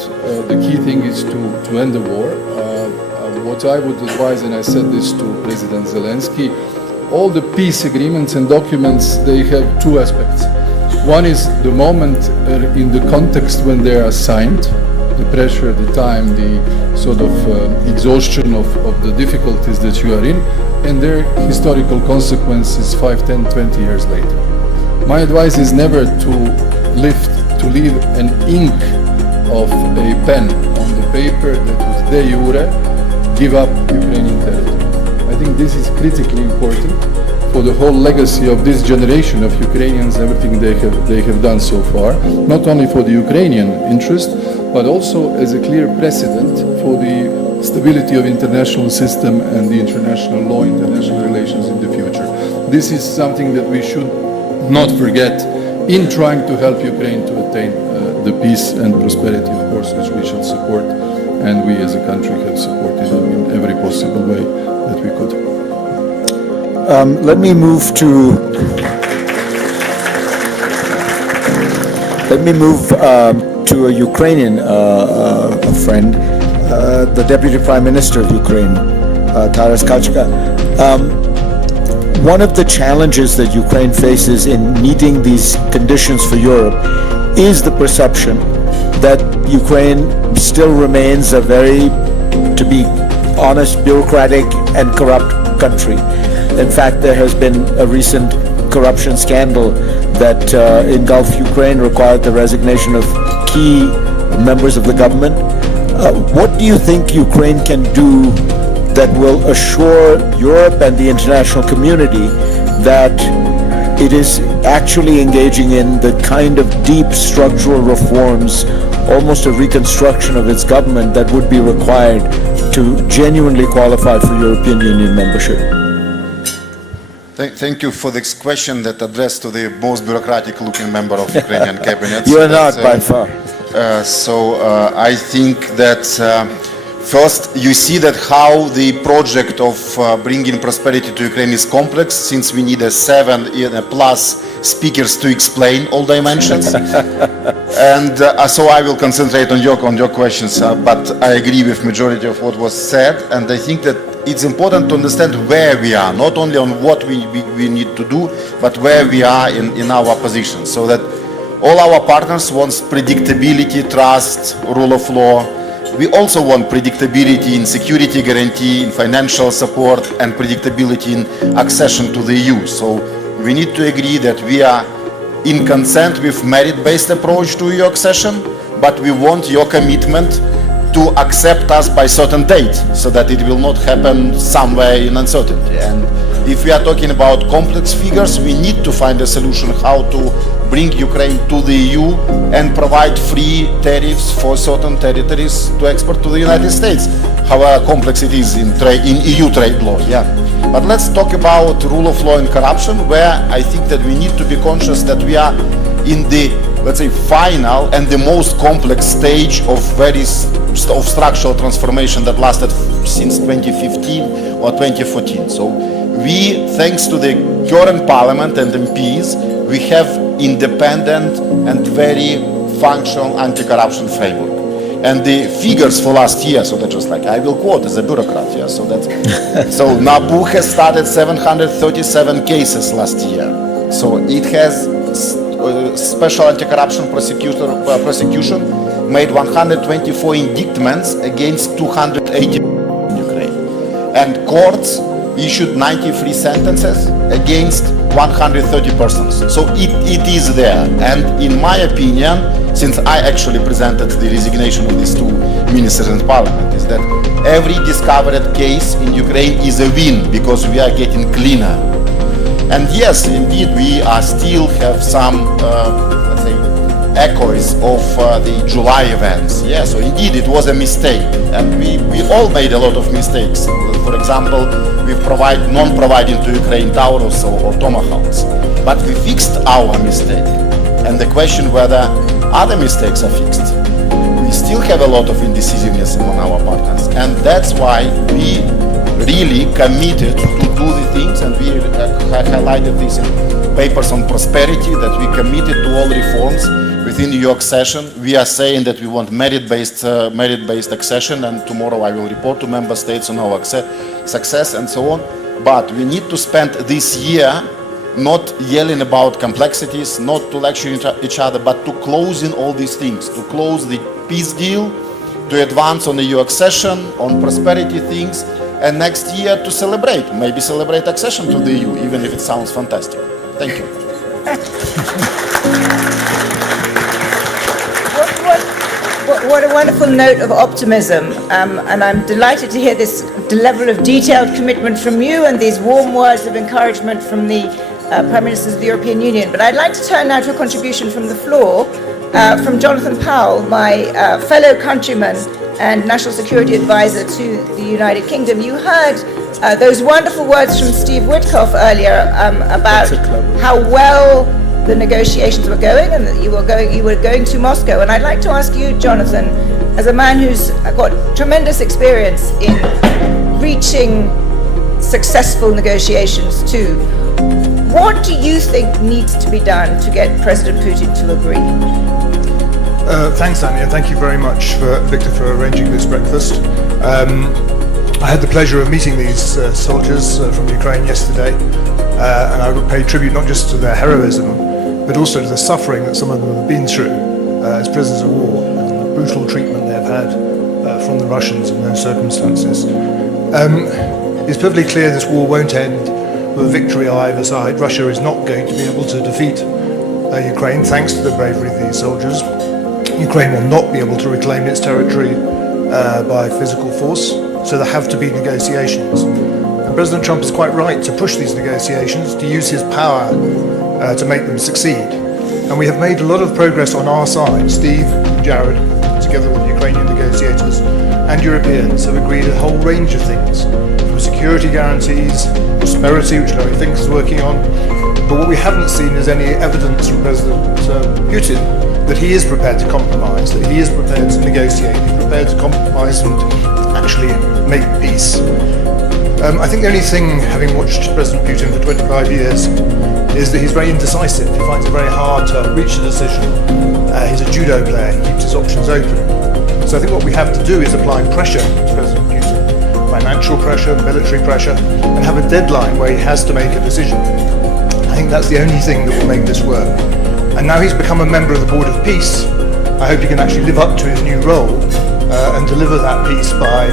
the key thing is to end the war. What I would advise, and I said this to President Zelensky, all the peace agreements and documents, they have two aspects. One is the moment in the context when they are signed, the pressure, the time, the sort of exhaustion of the difficulties that you are in, and their historical consequences 5, 10, 20 years later. My advice is never to leave an ink of a pen on the paper that was de jure give up Ukrainian territory. I think this is critically important for the whole legacy of this generation of Ukrainians, everything they have done so far, not only for the Ukrainian interest, but also as a clear precedent for the stability of international system and the international law, international relations in the future. This is something that we should not forget in trying to help Ukraine to attain the peace and prosperity, of course, which we shall support, and we as a country have supported in every possible way that we could. Let me move to a Ukrainian friend, the Deputy Prime Minister of Ukraine, Taras Kachka. One of the challenges that Ukraine faces in meeting these conditions for Europe is the perception that Ukraine still remains a very, to be honest, bureaucratic and corrupt country. In fact, there has been a recent corruption scandal that engulfed Ukraine, required the resignation of key members of the government. What do you think Ukraine can do that will assure Europe and the international community that it is actually engaging in the kind of deep structural reforms, almost a reconstruction of its government, that would be required to genuinely qualify for European Union membership? Thank you for this question that addressed to the most bureaucratic looking member of Ukrainian cabinet. You are not, by far. I think that first you see that how the project of bringing prosperity to Ukraine is complex, since we need 7+ speakers to explain all dimensions. And so I will concentrate on your questions, but I agree with majority of what was said, and I think that it's important to understand where we are, not only on what we need to do, but where we are in our position, so that all our partners want predictability, trust, rule of law. We also want predictability in security guarantee, in financial support, and predictability in accession to the EU. So we need to agree that we are in consent with merit-based approach to EU accession, but we want your commitment to accept us by certain date, so that it will not happen somewhere in uncertainty. And if we are talking about complex figures, we need to find a solution how to bring Ukraine to the EU and provide free tariffs for certain territories to export to the United States, however complex it is in EU trade law. But let's talk about rule of law and corruption, where I think that we need to be conscious that we are in the, let's say, final and the most complex stage of structural transformation that lasted since 2015 or 2014. So we, thanks to the current parliament and MPs, we have independent and very functional anti-corruption framework. And the figures for last year, so that was like, I will quote as a bureaucrat, yeah, so that's, so NABU has started 737 cases last year. So it has special anti-corruption prosecution made 124 indictments against 280 in Ukraine. And courts issued 93 sentences against 130 persons. So it is there. And in my opinion, since I actually presented the resignation of these two ministers in parliament, is that every discovered case in Ukraine is a win because we are getting cleaner. And yes, indeed, we are still have some, let's say, echoes of the July events. Yeah, so indeed it was a mistake, and we all made a lot of mistakes. For example, we non-providing to Ukraine Taurus or Tomahawks, but we fixed our mistake. And the question whether other mistakes are fixed, we still have a lot of indecisiveness among our partners, and that's why we really committed to do the things, and we highlighted this in papers on prosperity, that we committed to all reforms within the New York session. We are saying that we want merit-based accession, and tomorrow I will report to member states on our success and so on. But we need to spend this year not yelling about complexities, not to lecture each other, but to closing all these things, to close the peace deal, to advance on the EU accession, on prosperity things, and next year to celebrate, maybe celebrate accession to the EU, even if it sounds fantastic. Thank you. What a wonderful note of optimism, and I'm delighted to hear this level of detailed commitment from you and these warm words of encouragement from the Prime Ministers of the European Union. But I'd like to turn now to a contribution from the floor from Jonathan Powell, my fellow countryman and National Security Advisor to the United Kingdom. You heard those wonderful words from Steve Witkoff earlier about how well the negotiations were going, and that you were going to Moscow. And I'd like to ask you, Jonathan, as a man who's got tremendous experience in reaching successful negotiations too, what do you think needs to be done to get President Putin to agree? Thanks, Annie, and thank you very much, Victor, for arranging this breakfast. I had the pleasure of meeting these soldiers from Ukraine yesterday, and I would pay tribute not just to their heroism, but also to the suffering that some of them have been through as prisoners of war, and the brutal treatment they've had from the Russians in those circumstances. It's perfectly clear this war won't end with a victory on either side. Russia is not going to be able to defeat Ukraine, thanks to the bravery of these soldiers. Ukraine will not be able to reclaim its territory by physical force, so there have to be negotiations. And President Trump is quite right to push these negotiations, to use his power to make them succeed. And we have made a lot of progress on our side. Steve and Jared, together with Ukrainian negotiators and Europeans, have agreed a whole range of things, from security guarantees, prosperity, which Larry Fink is working on. But what we haven't seen is any evidence from President Putin that he is prepared to compromise, that he is prepared to negotiate, he's prepared to compromise and actually make peace. I think the only thing, having watched President Putin for 25 years, is that he's very indecisive. He finds it very hard to reach a decision. He's a judo player, he keeps his options open. So I think what we have to do is apply pressure to President Putin, financial pressure, military pressure, and have a deadline where he has to make a decision. I think that's the only thing that will make this work. And now he's become a member of the Board of Peace. I hope he can actually live up to his new role and deliver that peace by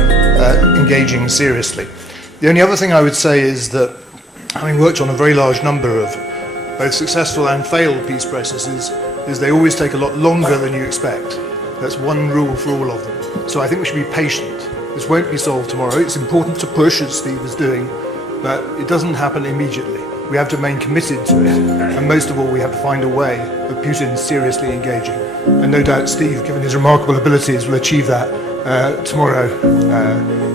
engaging seriously. The only other thing I would say is that, having worked on a very large number of both successful and failed peace processes, is they always take a lot longer than you expect. That's one rule for all of them. So I think we should be patient. This won't be solved tomorrow. It's important to push, as Steve is doing, but it doesn't happen immediately. We have to remain committed to it, and most of all, we have to find a way of Putin seriously engaging. And no doubt Steve, given his remarkable abilities, will achieve that tomorrow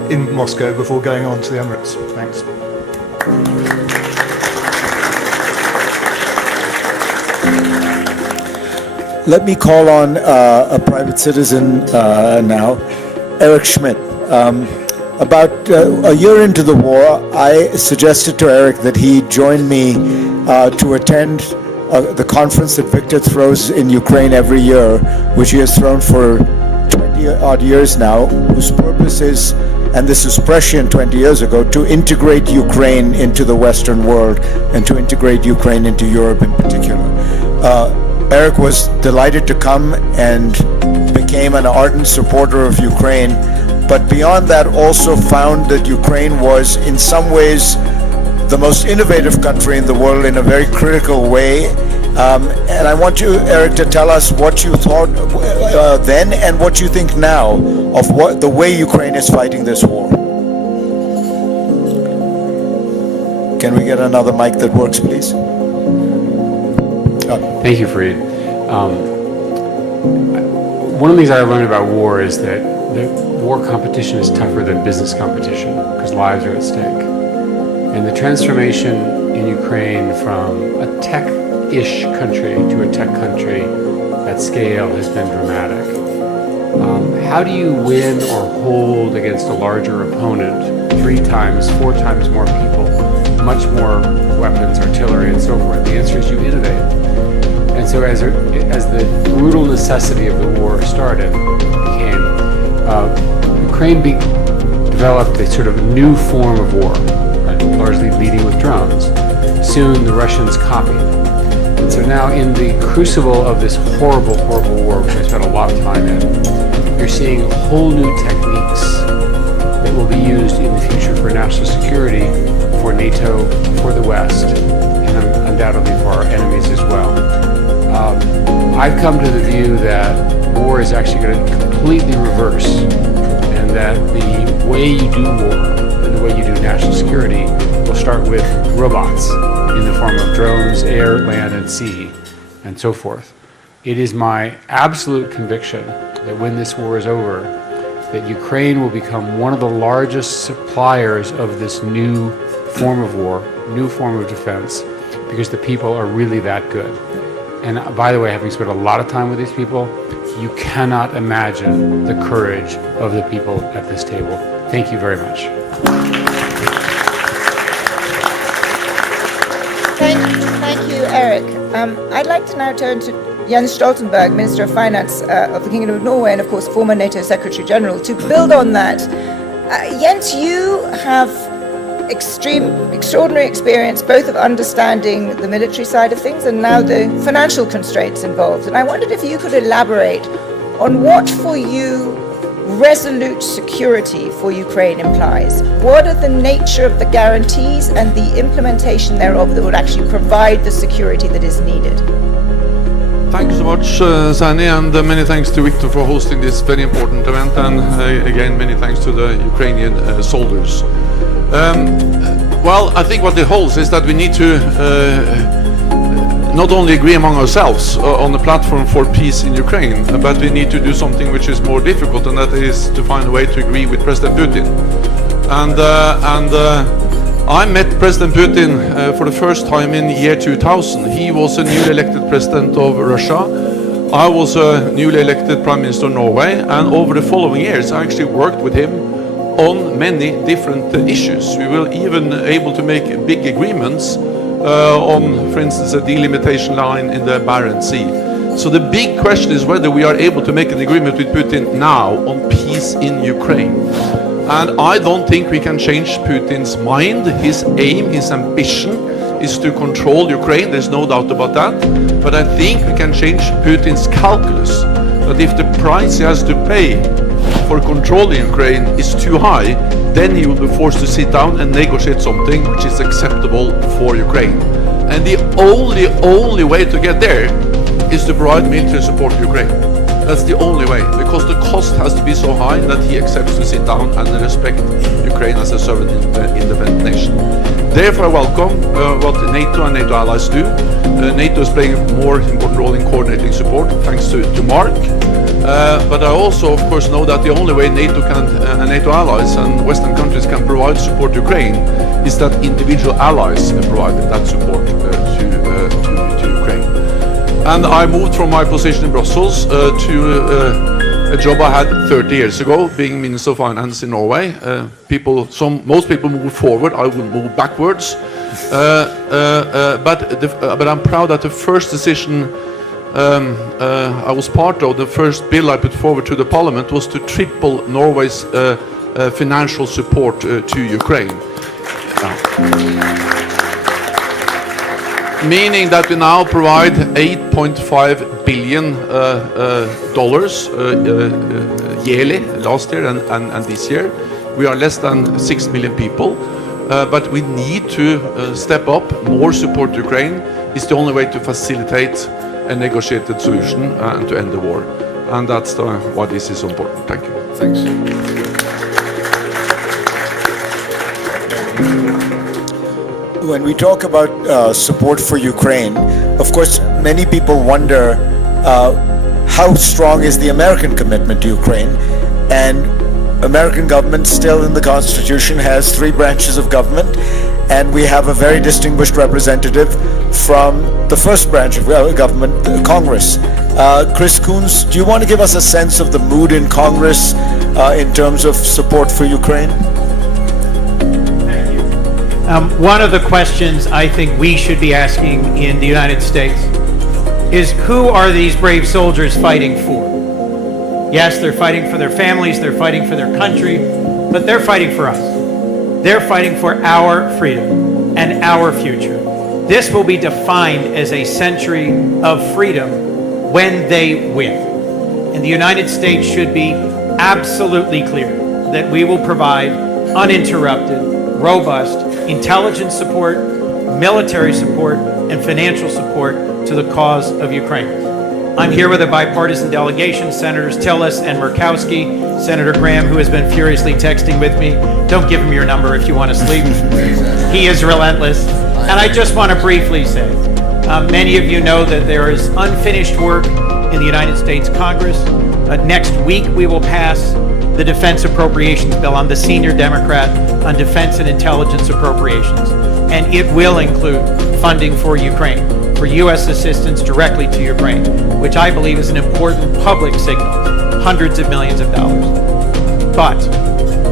in Moscow before going on to the Emirates. Thanks. Let me call on a private citizen now, Eric Schmidt. About a year into the war, I suggested to Eric that he join me to attend the conference that Victor throws in Ukraine every year, which he has thrown for 20 odd years now, whose purpose is, and this is prescient 20 years ago, to integrate Ukraine into the Western world and to integrate Ukraine into Europe in particular. Eric was delighted to come and became an ardent supporter of Ukraine, but beyond that also found that Ukraine was in some ways the most innovative country in the world in a very critical way. And I want you, Eric, to tell us what you thought then and what you think now of the way Ukraine is fighting this war. Can we get another mic that works, please? Thank you, Fareed. One of the things I learned about war is that war competition is tougher than business competition because lives are at stake. And the transformation in Ukraine from a tech-ish country to a tech country at scale has been dramatic. How do you win or hold against a larger opponent, 3 times, 4 times more people, much more weapons, artillery, and so forth? The answer is you innovate. And so as the brutal necessity of the war started, Ukraine developed a sort of new form of war, largely leading with drones. Soon the Russians copied. And so now in the crucible of this horrible, horrible war, which I spent a lot of time in, you're seeing whole new techniques that will be used in the future for national security, for NATO, for the West, and undoubtedly for our enemies as well. I've come to the view that war is actually going to completely reverse, and that the way you do war and the way you do national security will start with robots in the form of drones, air, land, and sea, and so forth. It is my absolute conviction that when this war is over, that Ukraine will become one of the largest suppliers of this new form of war, new form of defense, because the people are really that good. And by the way, having spent a lot of time with these people, you cannot imagine the courage of the people at this table. Thank you very much. Thank you, Eric. I'd like to now turn to Jens Stoltenberg, Minister of Finance of the Kingdom of Norway, and of course former NATO Secretary-General, to build on that. Jens, you have extraordinary experience both of understanding the military side of things and now the financial constraints involved. And I wondered if you could elaborate on what for you resolute security for Ukraine implies. What are the nature of the guarantees and the implementation thereof that would actually provide the security that is needed? Thank you so much, Sani, and many thanks to Victor for hosting this very important event, and again, many thanks to the Ukrainian soldiers. Well, I think what it holds is that we need to not only agree among ourselves on the platform for peace in Ukraine, but we need to do something which is more difficult, and that is to find a way to agree with President Putin. And I met President Putin for the first time in year 2000. He was a newly elected president of Russia. I was a newly elected Prime Minister of Norway, and over the following years I actually worked with him on many different issues. We were even able to make big agreements on, for instance, a delimitation line in the Barents Sea. So the big question is whether we are able to make an agreement with Putin now on peace in Ukraine. And I don't think we can change Putin's mind. His aim, his ambition is to control Ukraine, there's no doubt about that. But I think we can change Putin's calculus, that if the price he has to pay for controlling Ukraine is too high, then he will be forced to sit down and negotiate something which is acceptable for Ukraine. And the only way to get there is to provide military support to Ukraine. That's the only way, because the cost has to be so high that he accepts to sit down and respect Ukraine as a sovereign independent nation. Therefore, I welcome what NATO and NATO allies do. NATO is playing a more important role in coordinating support, thanks to Mark. But I also, of course, know that the only way NATO can, and NATO allies and Western countries can provide support to Ukraine is that individual allies provide that support to Ukraine. And I moved from my position in Brussels to a job I had 30 years ago, being Minister of Finance in Norway. Most people move forward, I will move backwards. But I'm proud that the first decision I was part of, the first bill I put forward to the Parliament, was to triple Norway's financial support to Ukraine. Meaning that we now provide $8.5 billion yearly, last year and this year. We are less than 6 million people, but we need to step up. More support to Ukraine is the only way to facilitate a negotiated solution and to end the war. And that's why this is so important. Thank you. Thanks. When we talk about support for Ukraine, of course, many people wonder how strong is the American commitment to Ukraine. And American government still in the Constitution has 3 branches of government, and we have a very distinguished representative from the first branch of government, Congress. Chris Coons, do you want to give us a sense of the mood in Congress in terms of support for Ukraine? One of the questions I think we should be asking in the United States is, who are these brave soldiers fighting for? Yes, they're fighting for their families, they're fighting for their country, but they're fighting for us. They're fighting for our freedom and our future. This will be defined as a century of freedom when they win. And the United States should be absolutely clear that we will provide uninterrupted, robust intelligence support, military support, and financial support to the cause of Ukraine. I'm here with a bipartisan delegation, Senators Tillis and Murkowski, Senator Graham, who has been furiously texting with me. Don't give him your number if you want to sleep. He is relentless. And I just want to briefly say, many of you know that there is unfinished work in the United States Congress. Next week we will pass the Defense Appropriations Bill. I'm the senior Democrat on Defense and Intelligence Appropriations. And it will include funding for Ukraine, for U.S. assistance directly to Ukraine, which I believe is an important public signal, hundreds of millions of dollars. But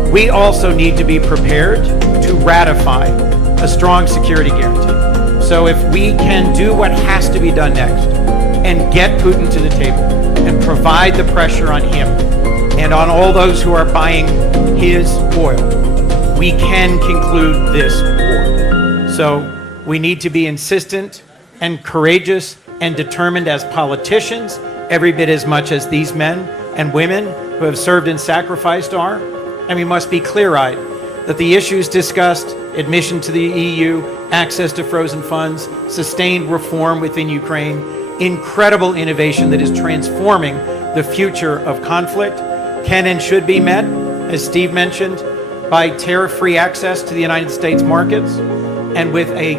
we also need to be prepared to ratify a strong security guarantee. So if we can do what has to be done next and get Putin to the table and provide the pressure on him and on all those who are buying his oil, we can conclude this war. So we need to be insistent and courageous and determined as politicians, every bit as much as these men and women who have served and sacrificed are. And we must be clear-eyed that the issues discussed, admission to the EU, access to frozen funds, sustained reform within Ukraine, incredible innovation that is transforming the future of conflict, can and should be met, as Steve mentioned, by tariff-free access to the United States markets and with a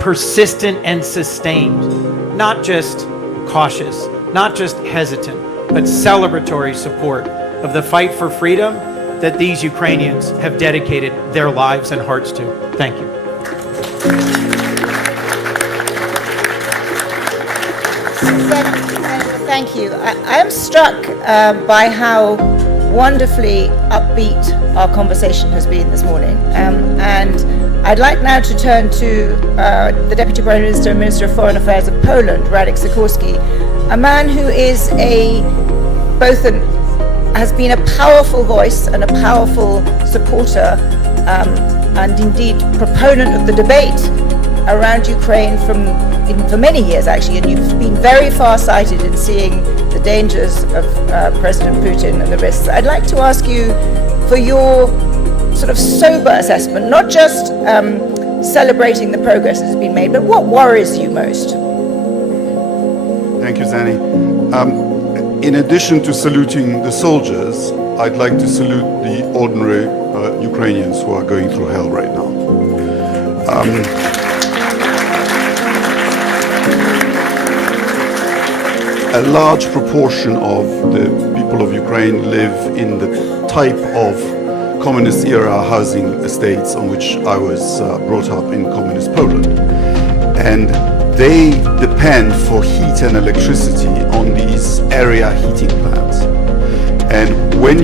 persistent and sustained, not just cautious, not just hesitant, but celebratory support of the fight for freedom that these Ukrainians have dedicated their lives and hearts to. Thank you. Thank you. I am struck by how wonderfully upbeat our conversation has been this morning. And I'd like now to turn to the Deputy Prime Minister and Minister of Foreign Affairs of Poland, Radek Sikorski, a man who is has been a powerful voice and a powerful supporter and indeed proponent of the debate around Ukraine for many years actually, and you've been very far-sighted in seeing the dangers of President Putin and the risks. I'd like to ask you for your sort of sober assessment, not just celebrating the progress that has been made, but what worries you most? Thank you, Zani. In addition to saluting the soldiers, I'd like to salute the ordinary Ukrainians who are going through hell right now. A large proportion of the people of Ukraine live in the type of communist era housing estates on which I was brought up in communist Poland. And they depend for heat and electricity on these area heating plants. And when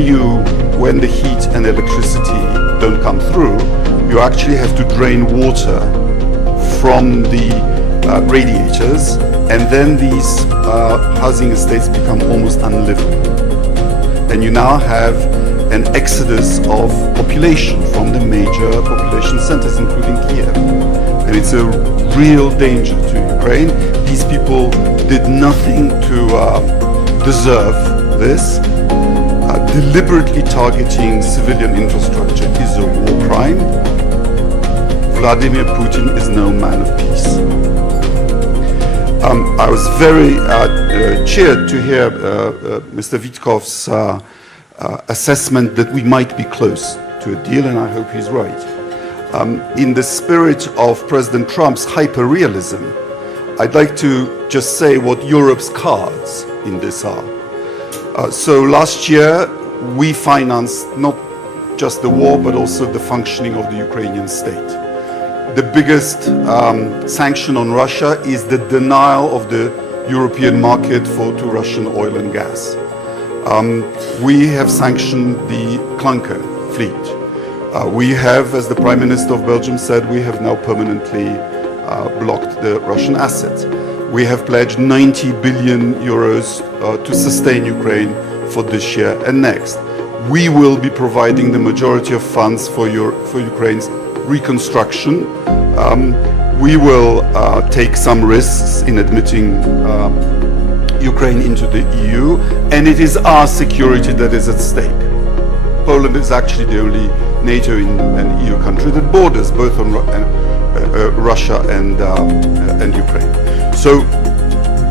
the heat and electricity don't come through, you actually have to drain water from the radiators, and then these housing estates become almost unlivable. And you now have an exodus of population from the major population centers, including Kiev. And it's a real danger to Ukraine. These people did nothing to deserve this. Deliberately targeting civilian infrastructure is a war crime. Vladimir Putin is no man of peace. I was very cheered to hear Mr. Witkoff's assessment that we might be close to a deal, and I hope he's right. In the spirit of President Trump's hyper-realism, I'd like to just say what Europe's cards in this are. So last year, we financed not just the war, but also the functioning of the Ukrainian state. The biggest sanction on Russia is the denial of the European market to Russian oil and gas. We have sanctioned the clunker fleet. We have, as the Prime Minister of Belgium said, we have now permanently blocked the Russian assets. We have pledged 90 billion euros to sustain Ukraine for this year and next. We will be providing the majority of funds for Ukraine's reconstruction. We will take some risks in admitting Ukraine into the EU, and it is our security that is at stake. Poland is actually the only NATO and EU country that borders both on Russia and Ukraine. So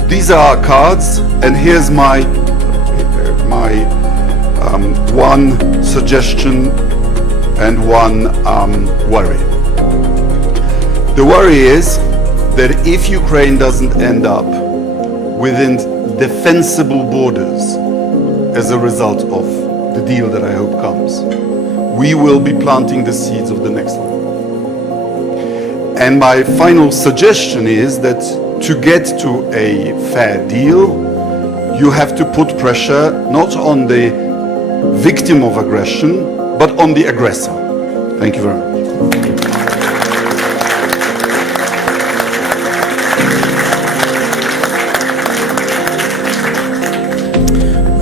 these are our cards, and here's my one suggestion and one worry. The worry is that if Ukraine doesn't end up within defensible borders as a result of the deal that I hope comes, we will be planting the seeds of the next one. And my final suggestion is that to get to a fair deal, you have to put pressure not on the victim of aggression, but on the aggressor. Thank you very much.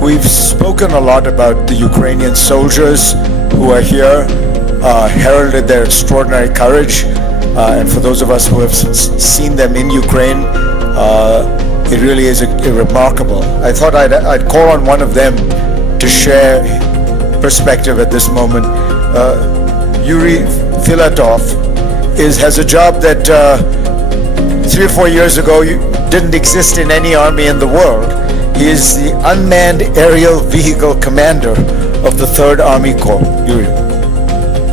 We've spoken a lot about the Ukrainian soldiers who are here, heralded their extraordinary courage, and for those of us who have seen them in Ukraine, it really is remarkable. I thought I'd call on one of them to share perspective at this moment. Yuri Filatov has a job that 3 or 4 years ago didn't exist in any army in the world. He is the unmanned aerial vehicle commander of the 3rd Army Corps. Yuri.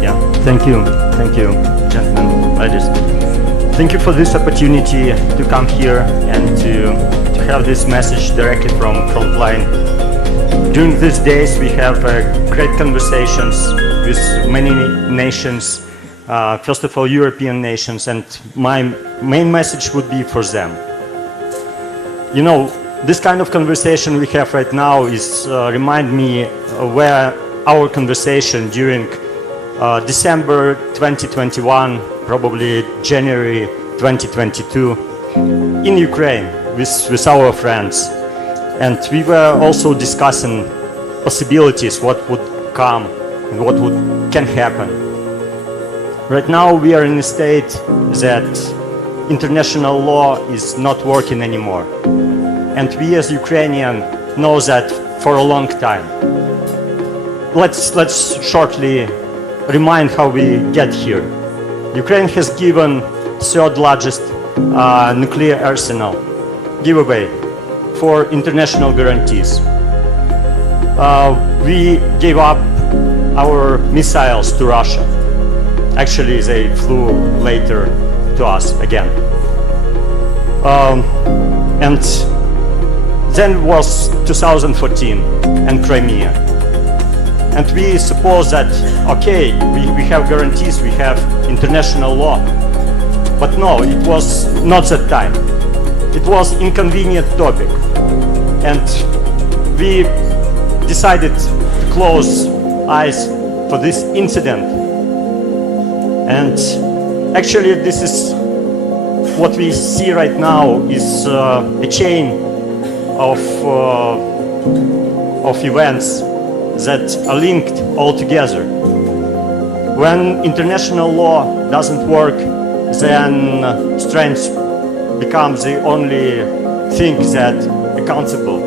Yeah, thank you, gentlemen, ladies. Thank you for this opportunity to come here and to have this message directly from Frontline. During these days, we have great conversations with many nations, first of all European nations, and my main message would be for them. You know, this kind of conversation we have right now is remind me where our conversation during December 2021, probably January 2022, in Ukraine with our friends. And we were also discussing possibilities, what would come and what can happen. Right now we are in a state that international law is not working anymore. And we as Ukrainians know that for a long time. Let's shortly remind how we get here. Ukraine has given 3rd largest nuclear arsenal giveaway for international guarantees. We gave up our missiles to Russia. Actually, they flew later to us again. And then was 2014 and Crimea. And we suppose that, okay, we have guarantees, we have international law. But no, it was not that time. It was inconvenient topic. And we decided to close eyes for this incident. And actually, this is what we see right now is a chain of events that are linked all together. When international law doesn't work, then strength becomes the only thing that accountable.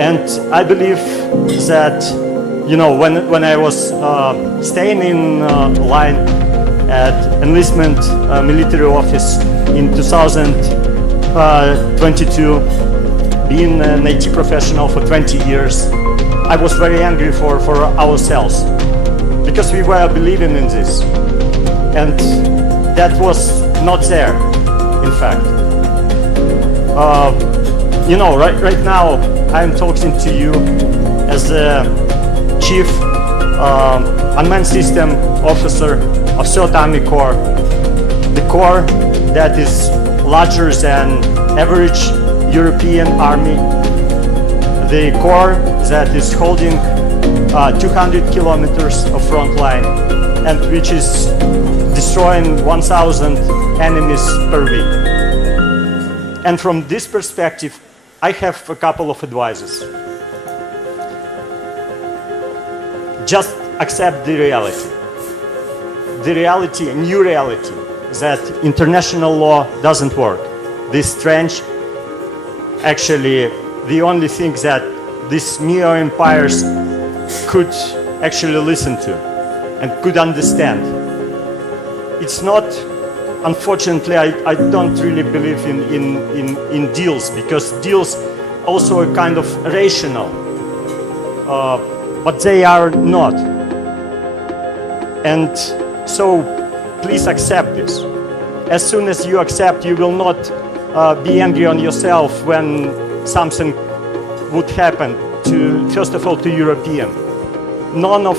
And I believe that, you know, when I was staying in line at enlistment military office in 2022, being an IT professional for 20 years, I was very angry for ourselves because we were believing in this. And that was not there, in fact. You know, right now I'm talking to you as a Chief Unmanned System Officer of 3rd Army Corps, the corps that is larger than average European army, the corps that is holding 200 kilometers of front line and which is destroying 1,000 enemies per week. And from this perspective, I have a couple of advices. Just accept the reality. The reality, a new reality, that international law doesn't work. This trench, actually, the only thing that these neo-empires could actually listen to and could understand. It's not, unfortunately, I don't really believe in deals, because deals also are kind of rational, but they are not. And so please accept this. As soon as you accept, you will not be angry on yourself when something would happen to, first of all, to European. None of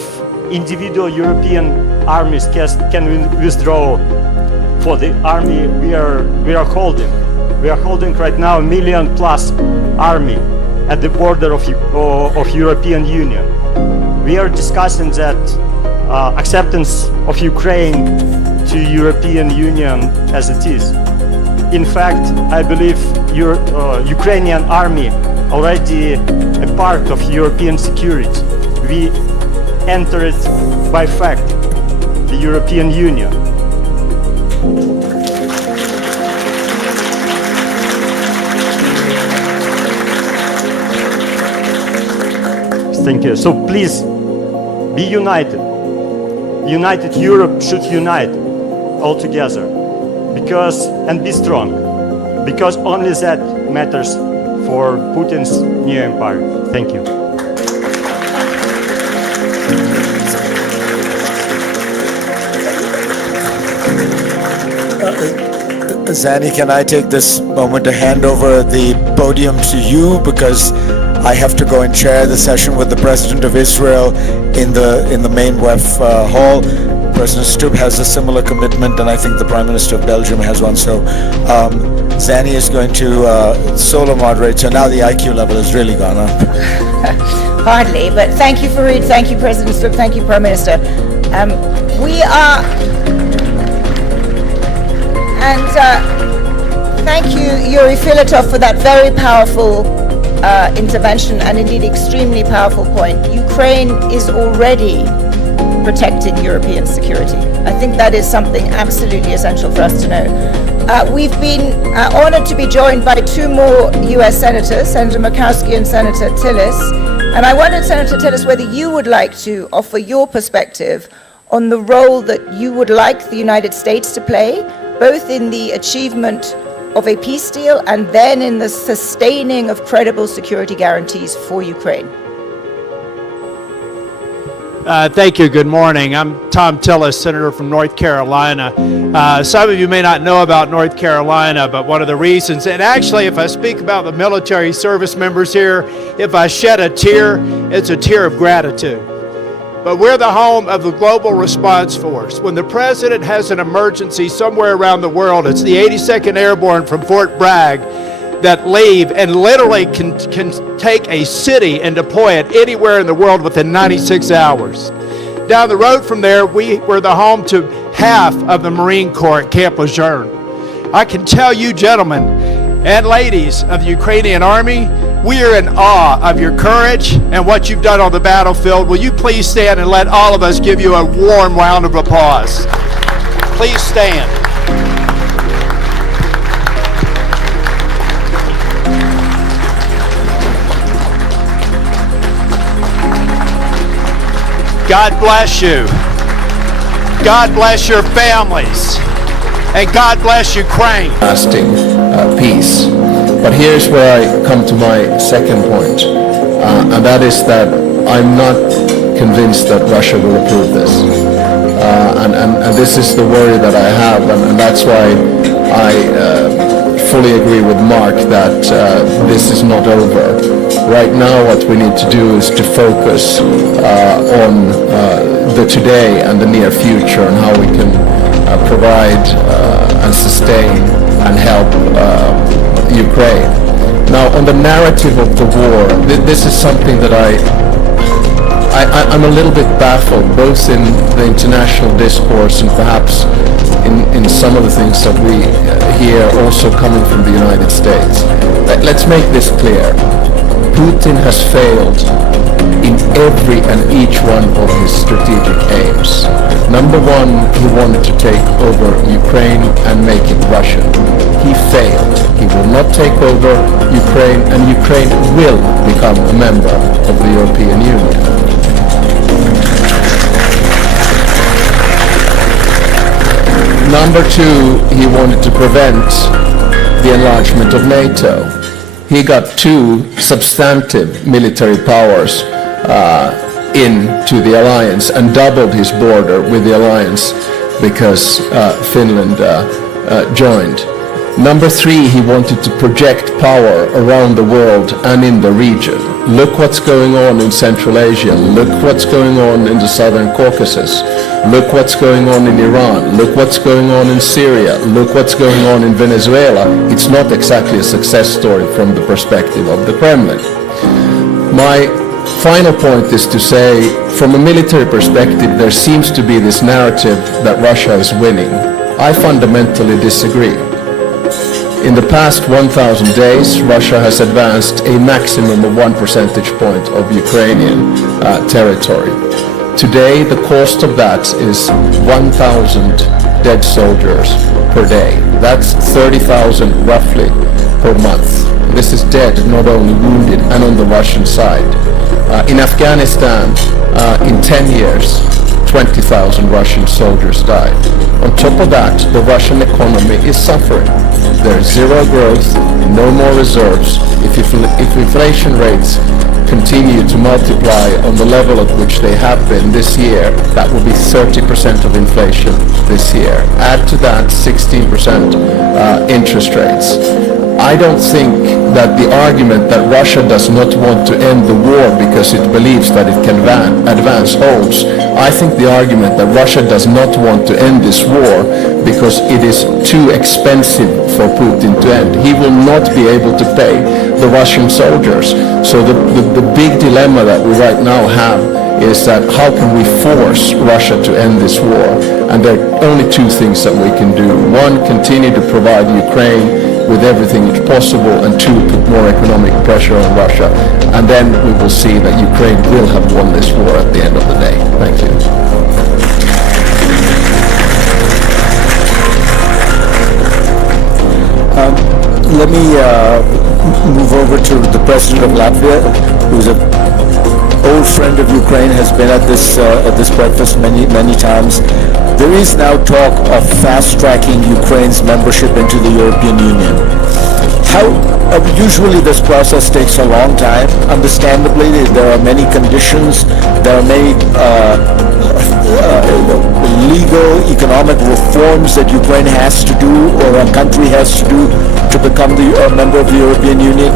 individual European armies can withdraw for the army we are holding. We are holding right now a 1 million+ army at the border of European Union. We are discussing that acceptance of Ukraine to European Union as it is. In fact, I believe Ukrainian army already a part of European security. We entered by fact the European Union. Thank you. So please be united. United Europe should unite all together, and be strong, because only that matters for Putin's new empire. Thank you. Zanny, can I take this moment to hand over the podium to you, because I have to go and chair the session with the President of Israel in the main WEF hall. President Stubb has a similar commitment, and I think the Prime Minister of Belgium has one. So Zanny is going to solo moderate. So now the IQ level has really gone up. Hardly, but thank you, Fareed. Thank you, President Stubb. Thank you, Prime Minister. Thank you, Yuri Filatov, for that very powerful intervention, and indeed extremely powerful point. Ukraine is already protecting European security. I think that is something absolutely essential for us to know. We've been honored to be joined by two more US senators, Senator Murkowski and Senator Tillis. And I wondered, Senator Tillis, whether you would like to offer your perspective on the role that you would like the United States to play, both in the achievement of a peace deal and then in the sustaining of credible security guarantees for Ukraine. Thank you. Good morning. I'm Tom Tillis, Senator from North Carolina. Some of you may not know about North Carolina, but one of the reasons, and actually if I speak about the military service members here, if I shed a tear, it's a tear of gratitude. But we're the home of the Global Response Force. When the President has an emergency somewhere around the world, it's the 82nd Airborne from Fort Bragg that leave and literally can take a city and deploy it anywhere in the world within 96 hours. Down the road from there, we were the home to half of the Marine Corps at Camp Lejeune. I can tell you, gentlemen and ladies of the Ukrainian Army, we are in awe of your courage and what you've done on the battlefield. Will you please stand and let all of us give you a warm round of applause? Please stand. God bless you. God bless your families. And God bless Ukraine. Lasting peace. But here's where I come to my second point, and that is that I'm not convinced that Russia will approve this. And this is the worry that I have, and that's why I fully agree with Mark that this is not over. Right now what we need to do is to focus on the today and the near future and how we can provide and sustain and help Ukraine. Now, on the narrative of the war, this is something that I'm a little bit baffled, both in the international discourse and perhaps in some of the things that we hear also coming from the United States. Let's make this clear. Putin has failed in every and each one of his strategic aims. Number one, he wanted to take over Ukraine and make it Russian. He failed. He will not take over Ukraine, and Ukraine will become a member of the European Union. Number two, he wanted to prevent the enlargement of NATO. He got two substantive military powers into the alliance and doubled his border with the alliance because Finland joined. Number three, he wanted to project power around the world and in the region. Look what's going on in Central Asia. Look what's going on in the Southern Caucasus. Look what's going on in Iran. Look what's going on in Syria. Look what's going on in Venezuela. It's not exactly a success story from the perspective of the Kremlin. My final point is to say, from a military perspective, there seems to be this narrative that Russia is winning. I fundamentally disagree. In the past 1,000 days, Russia has advanced a maximum of 1 percentage point of Ukrainian territory. Today, the cost of that is 1,000 dead soldiers per day. That's 30,000 roughly per month. This is dead, not only wounded, and on the Russian side. In Afghanistan, in 10 years, 20,000 Russian soldiers died. On top of that, the Russian economy is suffering. There's zero growth, no more reserves. If inflation rates continue to multiply on the level at which they have been this year, that will be 30% of inflation this year. Add to that 16% interest rates. I don't think that the argument that Russia does not want to end the war because it believes that it can advance holds. I think the argument that Russia does not want to end this war because it is too expensive for Putin to end. He will not be able to pay the Russian soldiers. So the big dilemma that we right now have is that how can we force Russia to end this war? And there are only two things that we can do. One, continue to provide Ukraine with everything that's possible, and two, put more economic pressure on Russia. And then we will see that Ukraine will have won this war at the end of the day. Thank you. Let me move over to the president of Latvia, who's an old friend of Ukraine, has been at this breakfast many times. There is now talk of fast-tracking Ukraine's membership into the European Union. Usually this process takes a long time. Understandably, there are many conditions, there are many legal, economic reforms that Ukraine has to do, or a country has to do, to become a member of the European Union.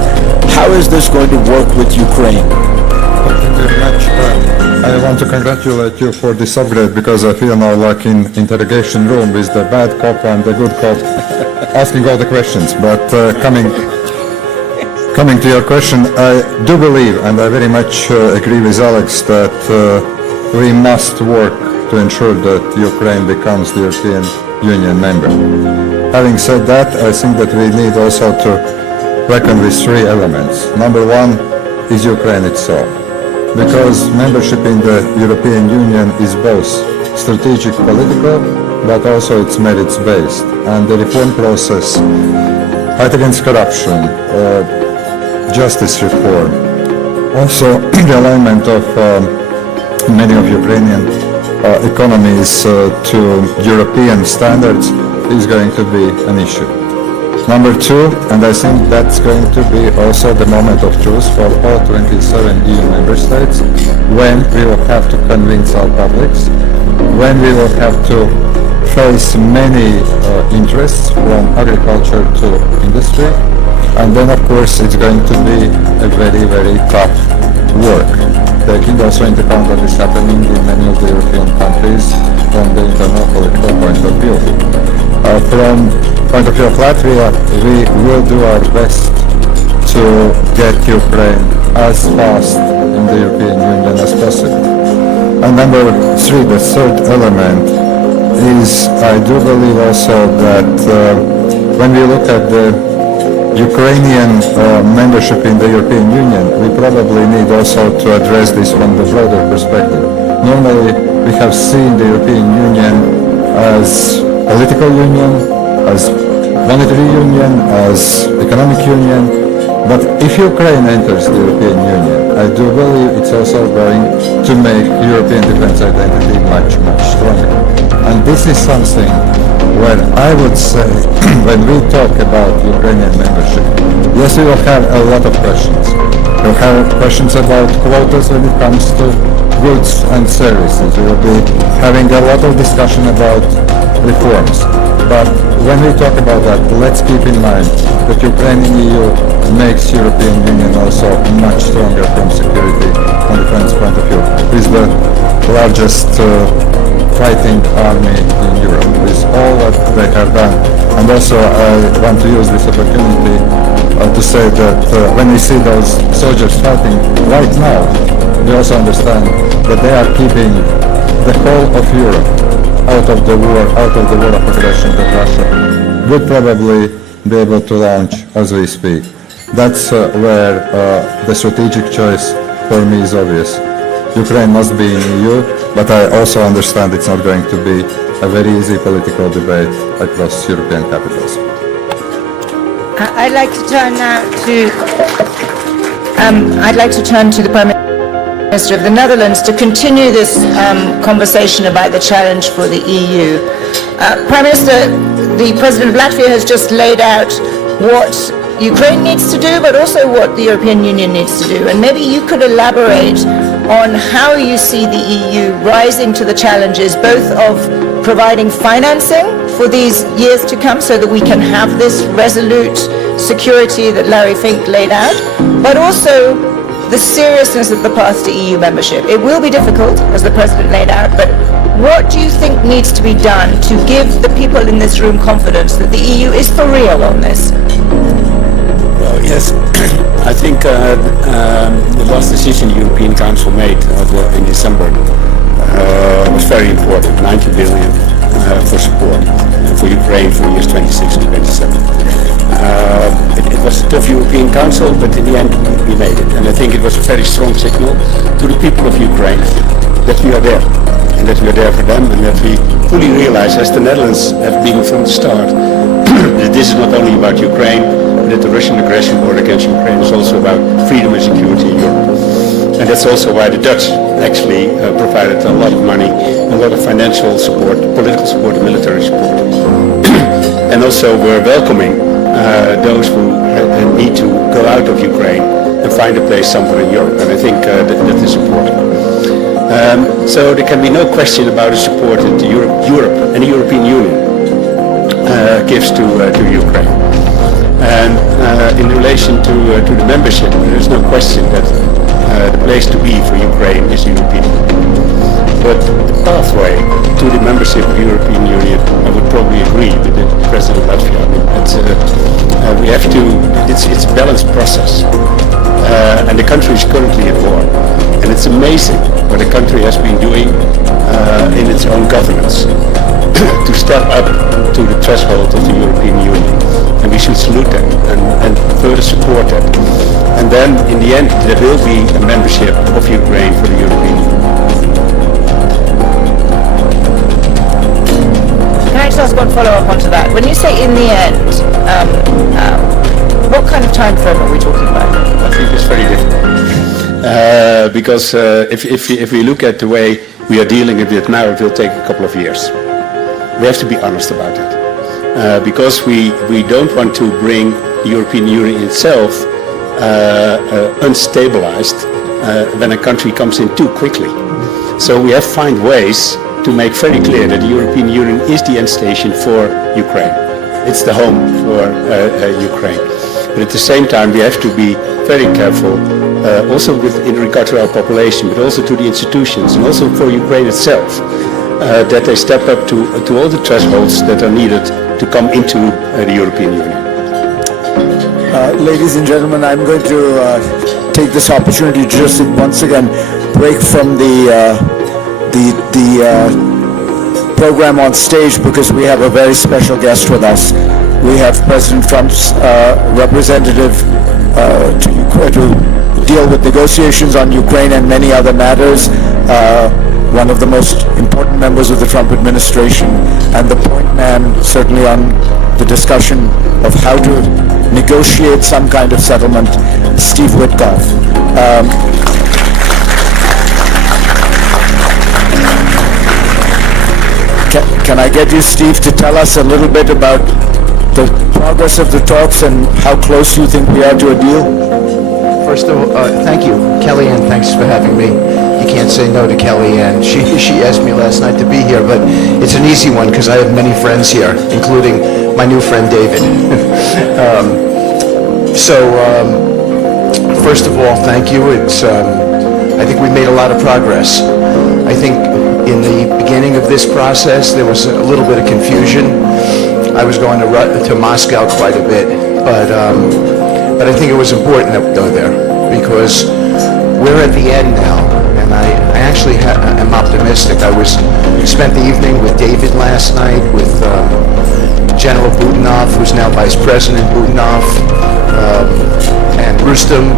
How is this going to work with Ukraine? Thank you very much. I want to congratulate you for this upgrade, because I feel now like in interrogation room with the bad cop and the good cop asking all the questions. But Coming to your question, I do believe, and I very much agree with Alex, that we must work to ensure that Ukraine becomes the European Union member. Having said that, I think that we need also to reckon with three elements. Number one is Ukraine itself, because membership in the European Union is both strategic political, but also it's merits based. And the reform process, fight against corruption, justice reform, also the alignment of many of Ukrainian economies to European standards is going to be an issue. Number two, and I think that's going to be also the moment of truth for all 27 EU member states, when we will have to convince our publics, when we will have to face many interests from agriculture to industry, and then of course it's going to be a very, very tough work, taking also into account what is happening in many of the European countries from the internal political point of view. From point of view of Latvia, we will do our best to get Ukraine as fast in the European Union as possible. And number three, the third element is, I do believe also that when we look at the Ukrainian membership in the European Union, we probably need also to address this from the broader perspective. Normally, we have seen the European Union as political union, as monetary union, as economic union, but if Ukraine enters the European Union, I do believe it's also going to make European defense identity much, much stronger. And this is something where I would say, when we talk about Ukrainian membership, yes, we will have a lot of questions. We'll have questions about quotas when it comes to goods and services. We will be having a lot of discussion about reforms. But when we talk about that, let's keep in mind that Ukrainian EU makes European Union also much stronger from security and defense point of view. It is the largest fighting army in Europe, with all that they have done. And also I want to use this opportunity to say that when we see those soldiers fighting right now, we also understand that they are keeping the whole of Europe out of the war of aggression that Russia would probably be able to launch as we speak. That's where the strategic choice for me is obvious. Ukraine must be in EU, but I also understand it's not going to be a very easy political debate across European capitals. I'd like to turn now to the Prime Minister of the Netherlands to continue this conversation about the challenge for the EU. Prime Minister, the President of Latvia has just laid out what Ukraine needs to do, but also what the European Union needs to do. And maybe you could elaborate on how you see the EU rising to the challenges, both of providing financing for these years to come so that we can have this resolute security that Larry Fink laid out, but also the seriousness of the path to EU membership. It will be difficult, as the President laid out, but what do you think needs to be done to give the people in this room confidence that the EU is for real on this? Well, yes, I think the last decision the European Council made in December was very important, 90 billion for support for Ukraine for years 26 and 27. It was a tough European Council, but in the end we made it. And I think it was a very strong signal to the people of Ukraine that we are there, and that we are there for them, and that we fully realize, as the Netherlands have been from the start, that this is not only about Ukraine, but that the Russian aggression war against Ukraine is also about freedom and security in Europe. And that's also why the Dutch actually provided a lot of money, a lot of financial support, political support, and military support. And also we're welcoming those who need to go out of Ukraine and find a place somewhere in Europe. And I think that is important. So there can be no question about the support that Europe and the European Union gives to Ukraine. And in relation to the membership, there is no question that the place to be for Ukraine is European Union. But the pathway to the membership of the European Union, I would probably agree with the President of Latvia. I mean, we have to, it's a balanced process. And the country is currently at war. And it's amazing what the country has been doing in its own governance to step up to the threshold of the European Union. And we should salute that and further support that. And then, in the end, there will be a membership of Ukraine for the European Union. Can I just ask one follow-up onto that? When you say in the end, what kind of time frame are we talking about? I think it's very difficult. Because if we look at the way we are dealing with it now, it will take a couple of years. We have to be honest about it. Because we don't want to bring the European Union itself unstabilized when a country comes in too quickly. So we have to find ways to make very clear that the European Union is the end station for Ukraine. It's the home for Ukraine. But at the same time, we have to be very careful, also in regard to our population, but also to the institutions, and also for Ukraine itself, that they step up to all the thresholds that are needed to come into the European Union. Ladies and gentlemen, I'm going to take this opportunity to just once again break from the program on stage because we have a very special guest with us. We have President Trump's representative to deal with negotiations on Ukraine and many other matters. One of the most important members of the Trump administration and the point man certainly on the discussion of how to negotiate some kind of settlement, Steve Witkoff. Can I get you, Steve, to tell us a little bit about the progress of the talks and how close you think we are to a deal? First of all, thank you. Kellyanne, thanks for having me. You can't say no to Kellyanne. She asked me last night to be here, but it's an easy one because I have many friends here, including my new friend David. First of all, thank you. I think we made a lot of progress. I think in the beginning of this process, there was a little bit of confusion. I was going to Moscow quite a bit, but I think it was important that we go there because we're at the end now, and I actually am optimistic. I spent the evening with David last night, with General Budanov, who's now Vice President Budanov, and Rustem.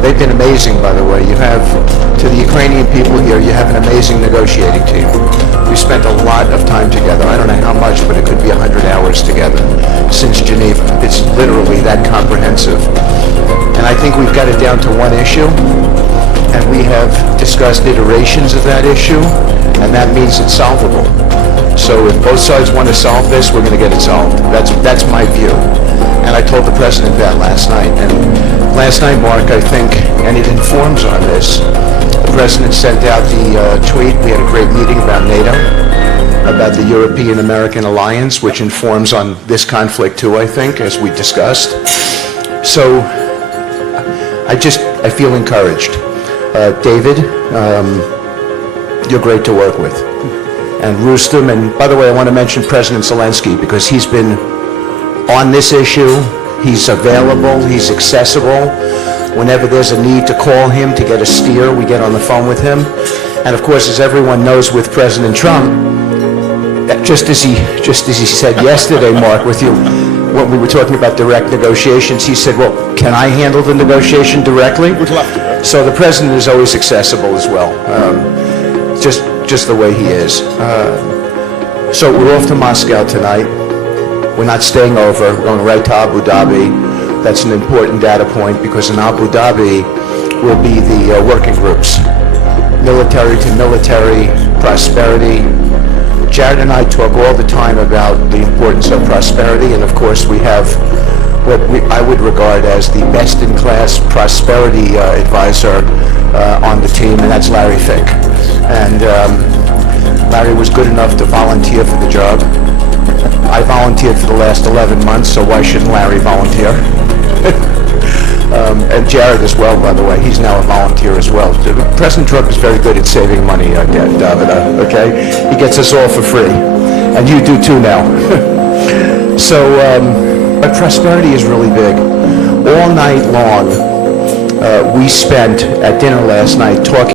They've been amazing, by the way. You have, to the Ukrainian people here, you have an amazing negotiating team. We spent a lot of time together. I don't know how much, but it could be 100 hours together since Geneva. It's literally that comprehensive. And I think we've got it down to one issue, and we have discussed iterations of that issue, and that means it's solvable. So if both sides want to solve this, we're going to get it solved. That's my view. And I told the President that last night. And last night, Mark, I think, and it informs on this, the President sent out the tweet. We had a great meeting about NATO, about the European-American alliance, which informs on this conflict too, I think, as we discussed. So I feel encouraged. David, you're great to work with. And Rustem, and by the way, I want to mention President Zelensky because he's been on this issue. He's available, he's accessible. Whenever there's a need to call him to get a steer, we get on the phone with him. And of course, as everyone knows with President Trump, just as he said yesterday, Mark, with you, when we were talking about direct negotiations, he said, well, can I handle the negotiation directly? Would love to. So the President is always accessible as well, just the way he is. So we're off to Moscow tonight. We're not staying over. We're going right to Abu Dhabi. That's an important data point because in Abu Dhabi will be the working groups, military to military, prosperity. Jared and I talk all the time about the importance of prosperity, and of course we have what I would regard as the best-in-class prosperity advisor on the team, and that's Larry Fick. And Larry was good enough to volunteer for the job. I volunteered for the last 11 months, so why shouldn't Larry volunteer? And Jared as well, by the way. He's now a volunteer as well. President Trump is very good at saving money, David, okay? He gets us all for free. And you do too now. So, but prosperity is really big. All night long, we spent at dinner last night talking